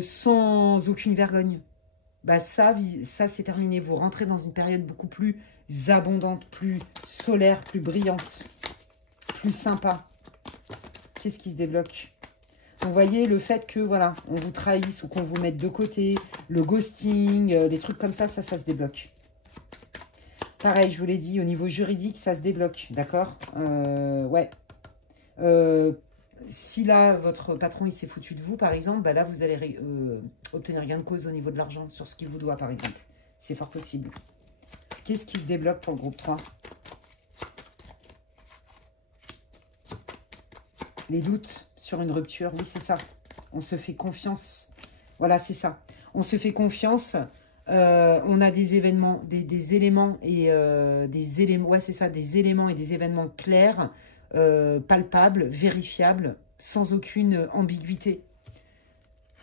sans aucune vergogne, bah ça c'est terminé. Vous rentrez dans une période beaucoup plus abondante, plus solaire, plus brillante, plus sympa. Qu'est-ce qui se débloque? Vous voyez, le fait que, voilà, on vous trahisse ou qu'on vous mette de côté, le ghosting, les trucs comme ça, ça se débloque. Pareil, je vous l'ai dit, au niveau juridique, ça se débloque, d'accord? Ouais. Si là, votre patron, il s'est foutu de vous, par exemple, bah là, vous allez obtenir gain de cause au niveau de l'argent, sur ce qu'il vous doit, par exemple. C'est fort possible. Qu'est-ce qui se débloque pour le groupe 3? Les doutes sur une rupture, oui, c'est ça. On se fait confiance. Voilà, c'est ça. On se fait confiance. On a des événements, des éléments et des éléments, ouais, c'est ça, des éléments et des événements clairs, palpables, vérifiables, sans aucune ambiguïté.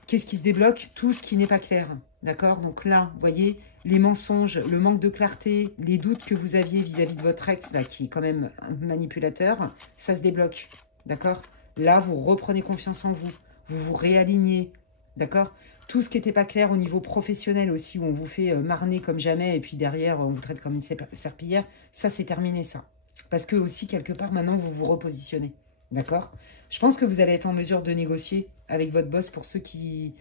Qu'est-ce qui se débloque? Tout ce qui n'est pas clair. D'accord? Donc là, vous voyez, les mensonges, le manque de clarté, les doutes que vous aviez vis-à-vis de votre ex, là, qui est quand même un manipulateur, ça se débloque. D'accord? Là, vous reprenez confiance en vous. Vous vous réalignez. D'accord? Tout ce qui n'était pas clair au niveau professionnel aussi, où on vous fait marner comme jamais, et puis derrière, on vous traite comme une serpillière, ça, c'est terminé, ça. Parce que aussi, quelque part, maintenant, vous vous repositionnez. D'accord? Je pense que vous allez être en mesure de négocier avec votre boss pour ceux qui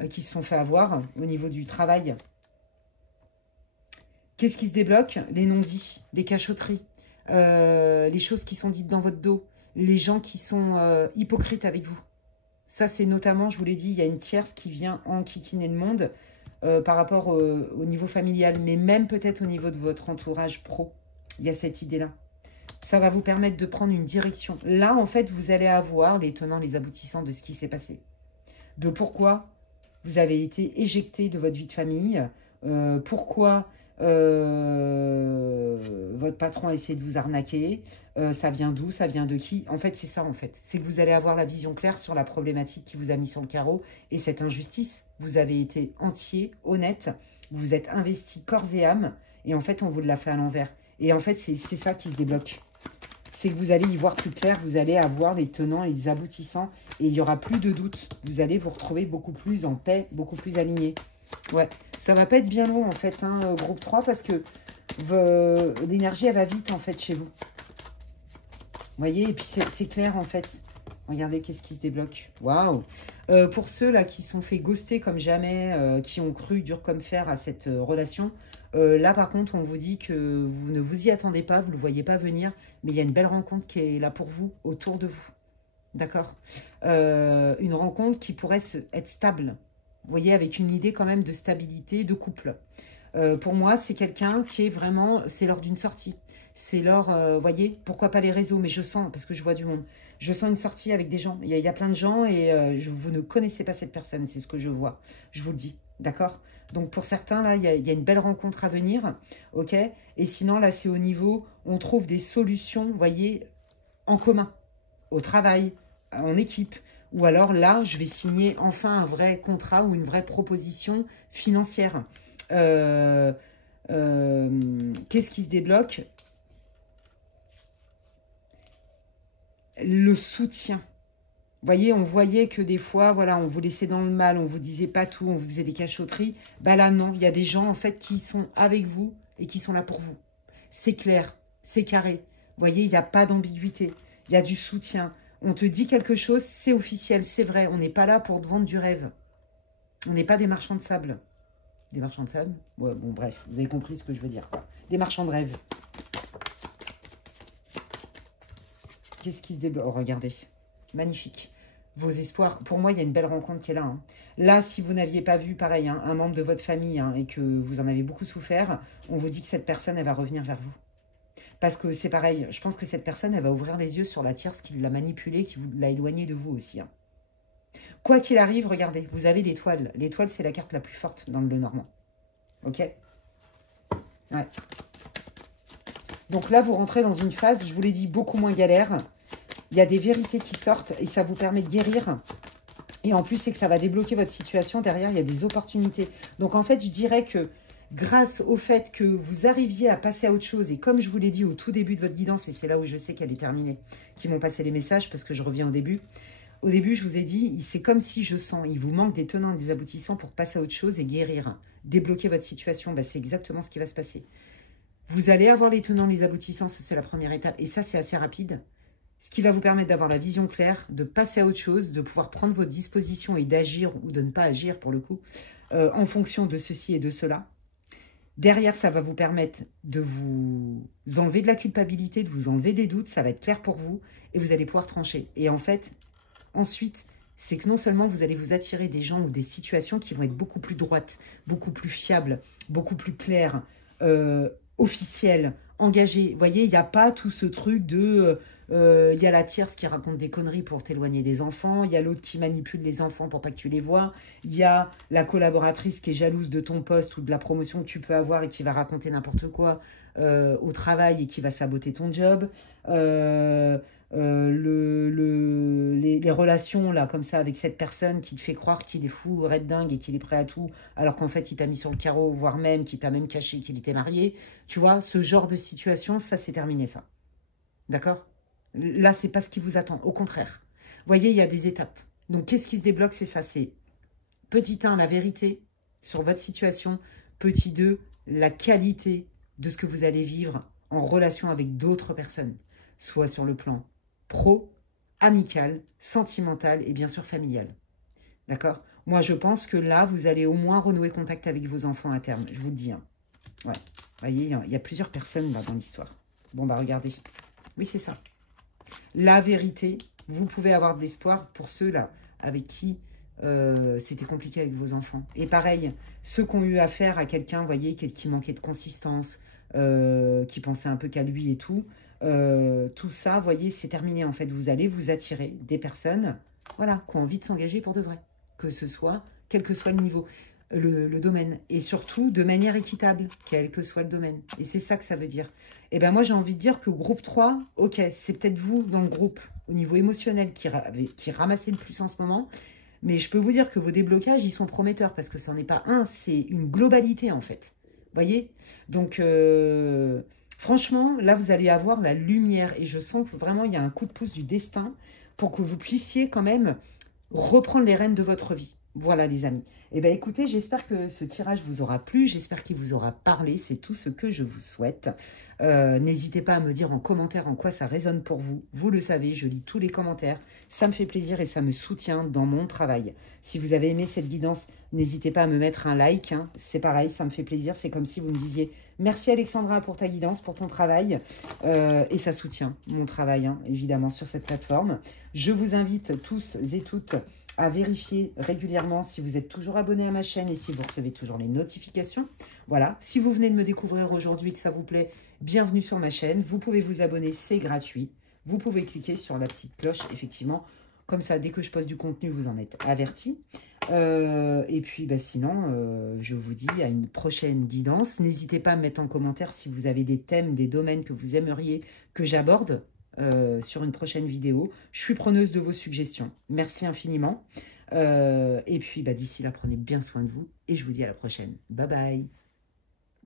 se sont fait avoir au niveau du travail. Qu'est-ce qui se débloque? Les non-dits, les cachotteries, les choses qui sont dites dans votre dos, les gens qui sont hypocrites avec vous. Ça, c'est notamment, je vous l'ai dit, il y a une tierce qui vient enquiquiner le monde par rapport au niveau familial, mais même peut-être au niveau de votre entourage pro. Il y a cette idée-là. Ça va vous permettre de prendre une direction. Là, en fait, vous allez avoir les tenants, les aboutissants de ce qui s'est passé. De pourquoi vous avez été éjecté de votre vie de famille, pourquoi votre patron a essayé de vous arnaquer, ça vient d'où, ça vient de qui. En fait, c'est ça, en fait. C'est que vous allez avoir la vision claire sur la problématique qui vous a mis sur le carreau et cette injustice. Vous avez été entier, honnête, vous vous êtes investi corps et âme et en fait, on vous l'a fait à l'envers. Et en fait, c'est ça qui se débloque. C'est que vous allez y voir plus clair, vous allez avoir les tenants et les aboutissants et il n'y aura plus de doute. Vous allez vous retrouver beaucoup plus en paix, beaucoup plus aligné. Ouais, ça va pas être bien long en fait, hein, groupe 3, parce que l'énergie, elle va vite en fait chez vous. Vous voyez, et puis c'est clair en fait. Regardez qu'est-ce qui se débloque. Waouh! Pour ceux là qui sont fait ghoster comme jamais, qui ont cru dur comme fer à cette relation, là par contre on vous dit que vous ne vous y attendez pas, vous ne le voyez pas venir, mais il y a une belle rencontre qui est là pour vous, autour de vous. D'accord? Une rencontre qui pourrait être stable. Vous voyez, avec une idée quand même de stabilité, de couple. Pour moi, c'est quelqu'un qui est vraiment, c'est lors d'une sortie. C'est lors, vous voyez, pourquoi pas les réseaux, mais je sens, parce que je vois du monde, je sens une sortie avec des gens. Il y a plein de gens et vous ne connaissez pas cette personne, c'est ce que je vois. Je vous le dis, d'accord? Donc pour certains, là, il y a une belle rencontre à venir, ok? Et sinon, là, c'est au niveau, on trouve des solutions, vous voyez, en commun, au travail, en équipe. Ou alors là, je vais signer enfin un vrai contrat ou une vraie proposition financière. Qu'est-ce qui se débloque? Le soutien. Vous voyez, on voyait que des fois, voilà, on vous laissait dans le mal, on vous disait pas tout, on vous faisait des cachotteries. Bah là, non, il y a des gens, en fait, qui sont avec vous et qui sont là pour vous. C'est clair, c'est carré. Vous voyez, il n'y a pas d'ambiguïté. Il y a du soutien. On te dit quelque chose, c'est officiel, c'est vrai. On n'est pas là pour te vendre du rêve. On n'est pas des marchands de sable. Des marchands de sable? Ouais, bon, bref, vous avez compris ce que je veux dire, quoi. Des marchands de rêve. Qu'est-ce qui se débloque? Oh, regardez. Magnifique. Vos espoirs. Pour moi, il y a une belle rencontre qui est là. Hein. Là, si vous n'aviez pas vu, pareil, hein, un membre de votre famille hein, et que vous en avez beaucoup souffert, on vous dit que cette personne, elle va revenir vers vous. Parce que c'est pareil, je pense que cette personne, elle va ouvrir les yeux sur la tierce qui l'a manipulée, qui l'a éloignée de vous aussi. Hein. Quoi qu'il arrive, regardez, vous avez l'étoile. L'étoile, c'est la carte la plus forte dans le Lenormand. Ok? Ouais. Donc là, vous rentrez dans une phase, je vous l'ai dit, beaucoup moins galère. Il y a des vérités qui sortent et ça vous permet de guérir. Et en plus, c'est que ça va débloquer votre situation. Derrière, il y a des opportunités. Donc en fait, je dirais que grâce au fait que vous arriviez à passer à autre chose, et comme je vous l'ai dit au tout début de votre guidance, et c'est là où je sais qu'elle est terminée, qui m'ont passé les messages, parce que je reviens au début, je vous ai dit, c'est comme si je sens, il vous manque des tenants et des aboutissants pour passer à autre chose et guérir, débloquer votre situation, ben, c'est exactement ce qui va se passer. Vous allez avoir les tenants, les aboutissants, ça c'est la première étape, et ça c'est assez rapide, ce qui va vous permettre d'avoir la vision claire, de passer à autre chose, de pouvoir prendre votre disposition et d'agir, ou de ne pas agir pour le coup, en fonction de ceci et de cela. Derrière, ça va vous permettre de vous enlever de la culpabilité, de vous enlever des doutes, ça va être clair pour vous et vous allez pouvoir trancher. Et en fait, ensuite, c'est que non seulement vous allez vous attirer des gens ou des situations qui vont être beaucoup plus droites, beaucoup plus fiables, beaucoup plus claires, officielles, engagées. Vous voyez, il n'y a pas tout ce truc de... il y a la tierce qui raconte des conneries pour t'éloigner des enfants. Il y a l'autre qui manipule les enfants pour pas que tu les vois. Il y a la collaboratrice qui est jalouse de ton poste ou de la promotion que tu peux avoir et qui va raconter n'importe quoi au travail et qui va saboter ton job. Les relations là comme ça avec cette personne qui te fait croire qu'il est fou, raide dingue et qu'il est prêt à tout, alors qu'en fait il t'a mis sur le carreau, voire même qu'il t'a même caché qu'il était marié. Tu vois, ce genre de situation, ça c'est terminé ça. D'accord ? Là, c'est pas ce qui vous attend. Au contraire. Vous voyez, il y a des étapes. Donc, qu'est-ce qui se débloque? C'est ça. C'est petit 1, la vérité sur votre situation. Petit 2, la qualité de ce que vous allez vivre en relation avec d'autres personnes. Soit sur le plan pro, amical, sentimental et bien sûr familial. D'accord? Moi, je pense que là, vous allez au moins renouer contact avec vos enfants à terme. Je vous le dis. Hein. Ouais. Vous voyez, il y a plusieurs personnes là dans l'histoire. Bon, bah regardez. Oui, c'est ça. La vérité, vous pouvez avoir de l'espoir pour ceux-là avec qui c'était compliqué avec vos enfants. Et pareil, ceux qui ont eu affaire à quelqu'un, vous voyez, qui manquait de consistance, qui pensait un peu qu'à lui et tout, tout ça, vous voyez, c'est terminé en fait. Vous allez vous attirer des personnes, voilà, qui ont envie de s'engager pour de vrai. Que ce soit, quel que soit le niveau, le domaine. Et surtout, de manière équitable, quel que soit le domaine. Et c'est ça que ça veut dire. Et ben moi, j'ai envie de dire que groupe 3, ok, c'est peut-être vous dans le groupe, au niveau émotionnel, qui ramassez le plus en ce moment. Mais je peux vous dire que vos déblocages, ils sont prometteurs. Parce que ce n'en est pas un, c'est une globalité en fait. Vous voyez? Donc, franchement, là, vous allez avoir la lumière. Et je sens que vraiment, il y a un coup de pouce du destin pour que vous puissiez quand même reprendre les rênes de votre vie. Voilà, les amis. Eh bien, écoutez, j'espère que ce tirage vous aura plu. J'espère qu'il vous aura parlé. C'est tout ce que je vous souhaite. N'hésitez pas à me dire en commentaire en quoi ça résonne pour vous. Vous le savez, je lis tous les commentaires. Ça me fait plaisir et ça me soutient dans mon travail. Si vous avez aimé cette guidance, n'hésitez pas à me mettre un like. Hein. C'est pareil, ça me fait plaisir. C'est comme si vous me disiez « Merci Alexandra pour ta guidance, pour ton travail. » Et ça soutient mon travail, hein, évidemment, sur cette plateforme. Je vous invite tous et toutes à vérifier régulièrement si vous êtes toujours abonné à ma chaîne et si vous recevez toujours les notifications. Voilà, si vous venez de me découvrir aujourd'hui et que ça vous plaît, bienvenue sur ma chaîne. Vous pouvez vous abonner, c'est gratuit. Vous pouvez cliquer sur la petite cloche, effectivement. Comme ça, dès que je poste du contenu, vous en êtes avertis. Et puis, bah, sinon, je vous dis à une prochaine guidance. N'hésitez pas à me mettre en commentaire si vous avez des thèmes, des domaines que vous aimeriez que j'aborde sur une prochaine vidéo. Je suis preneuse de vos suggestions. Merci infiniment. Et puis, bah, d'ici là, prenez bien soin de vous. Et je vous dis à la prochaine. Bye bye.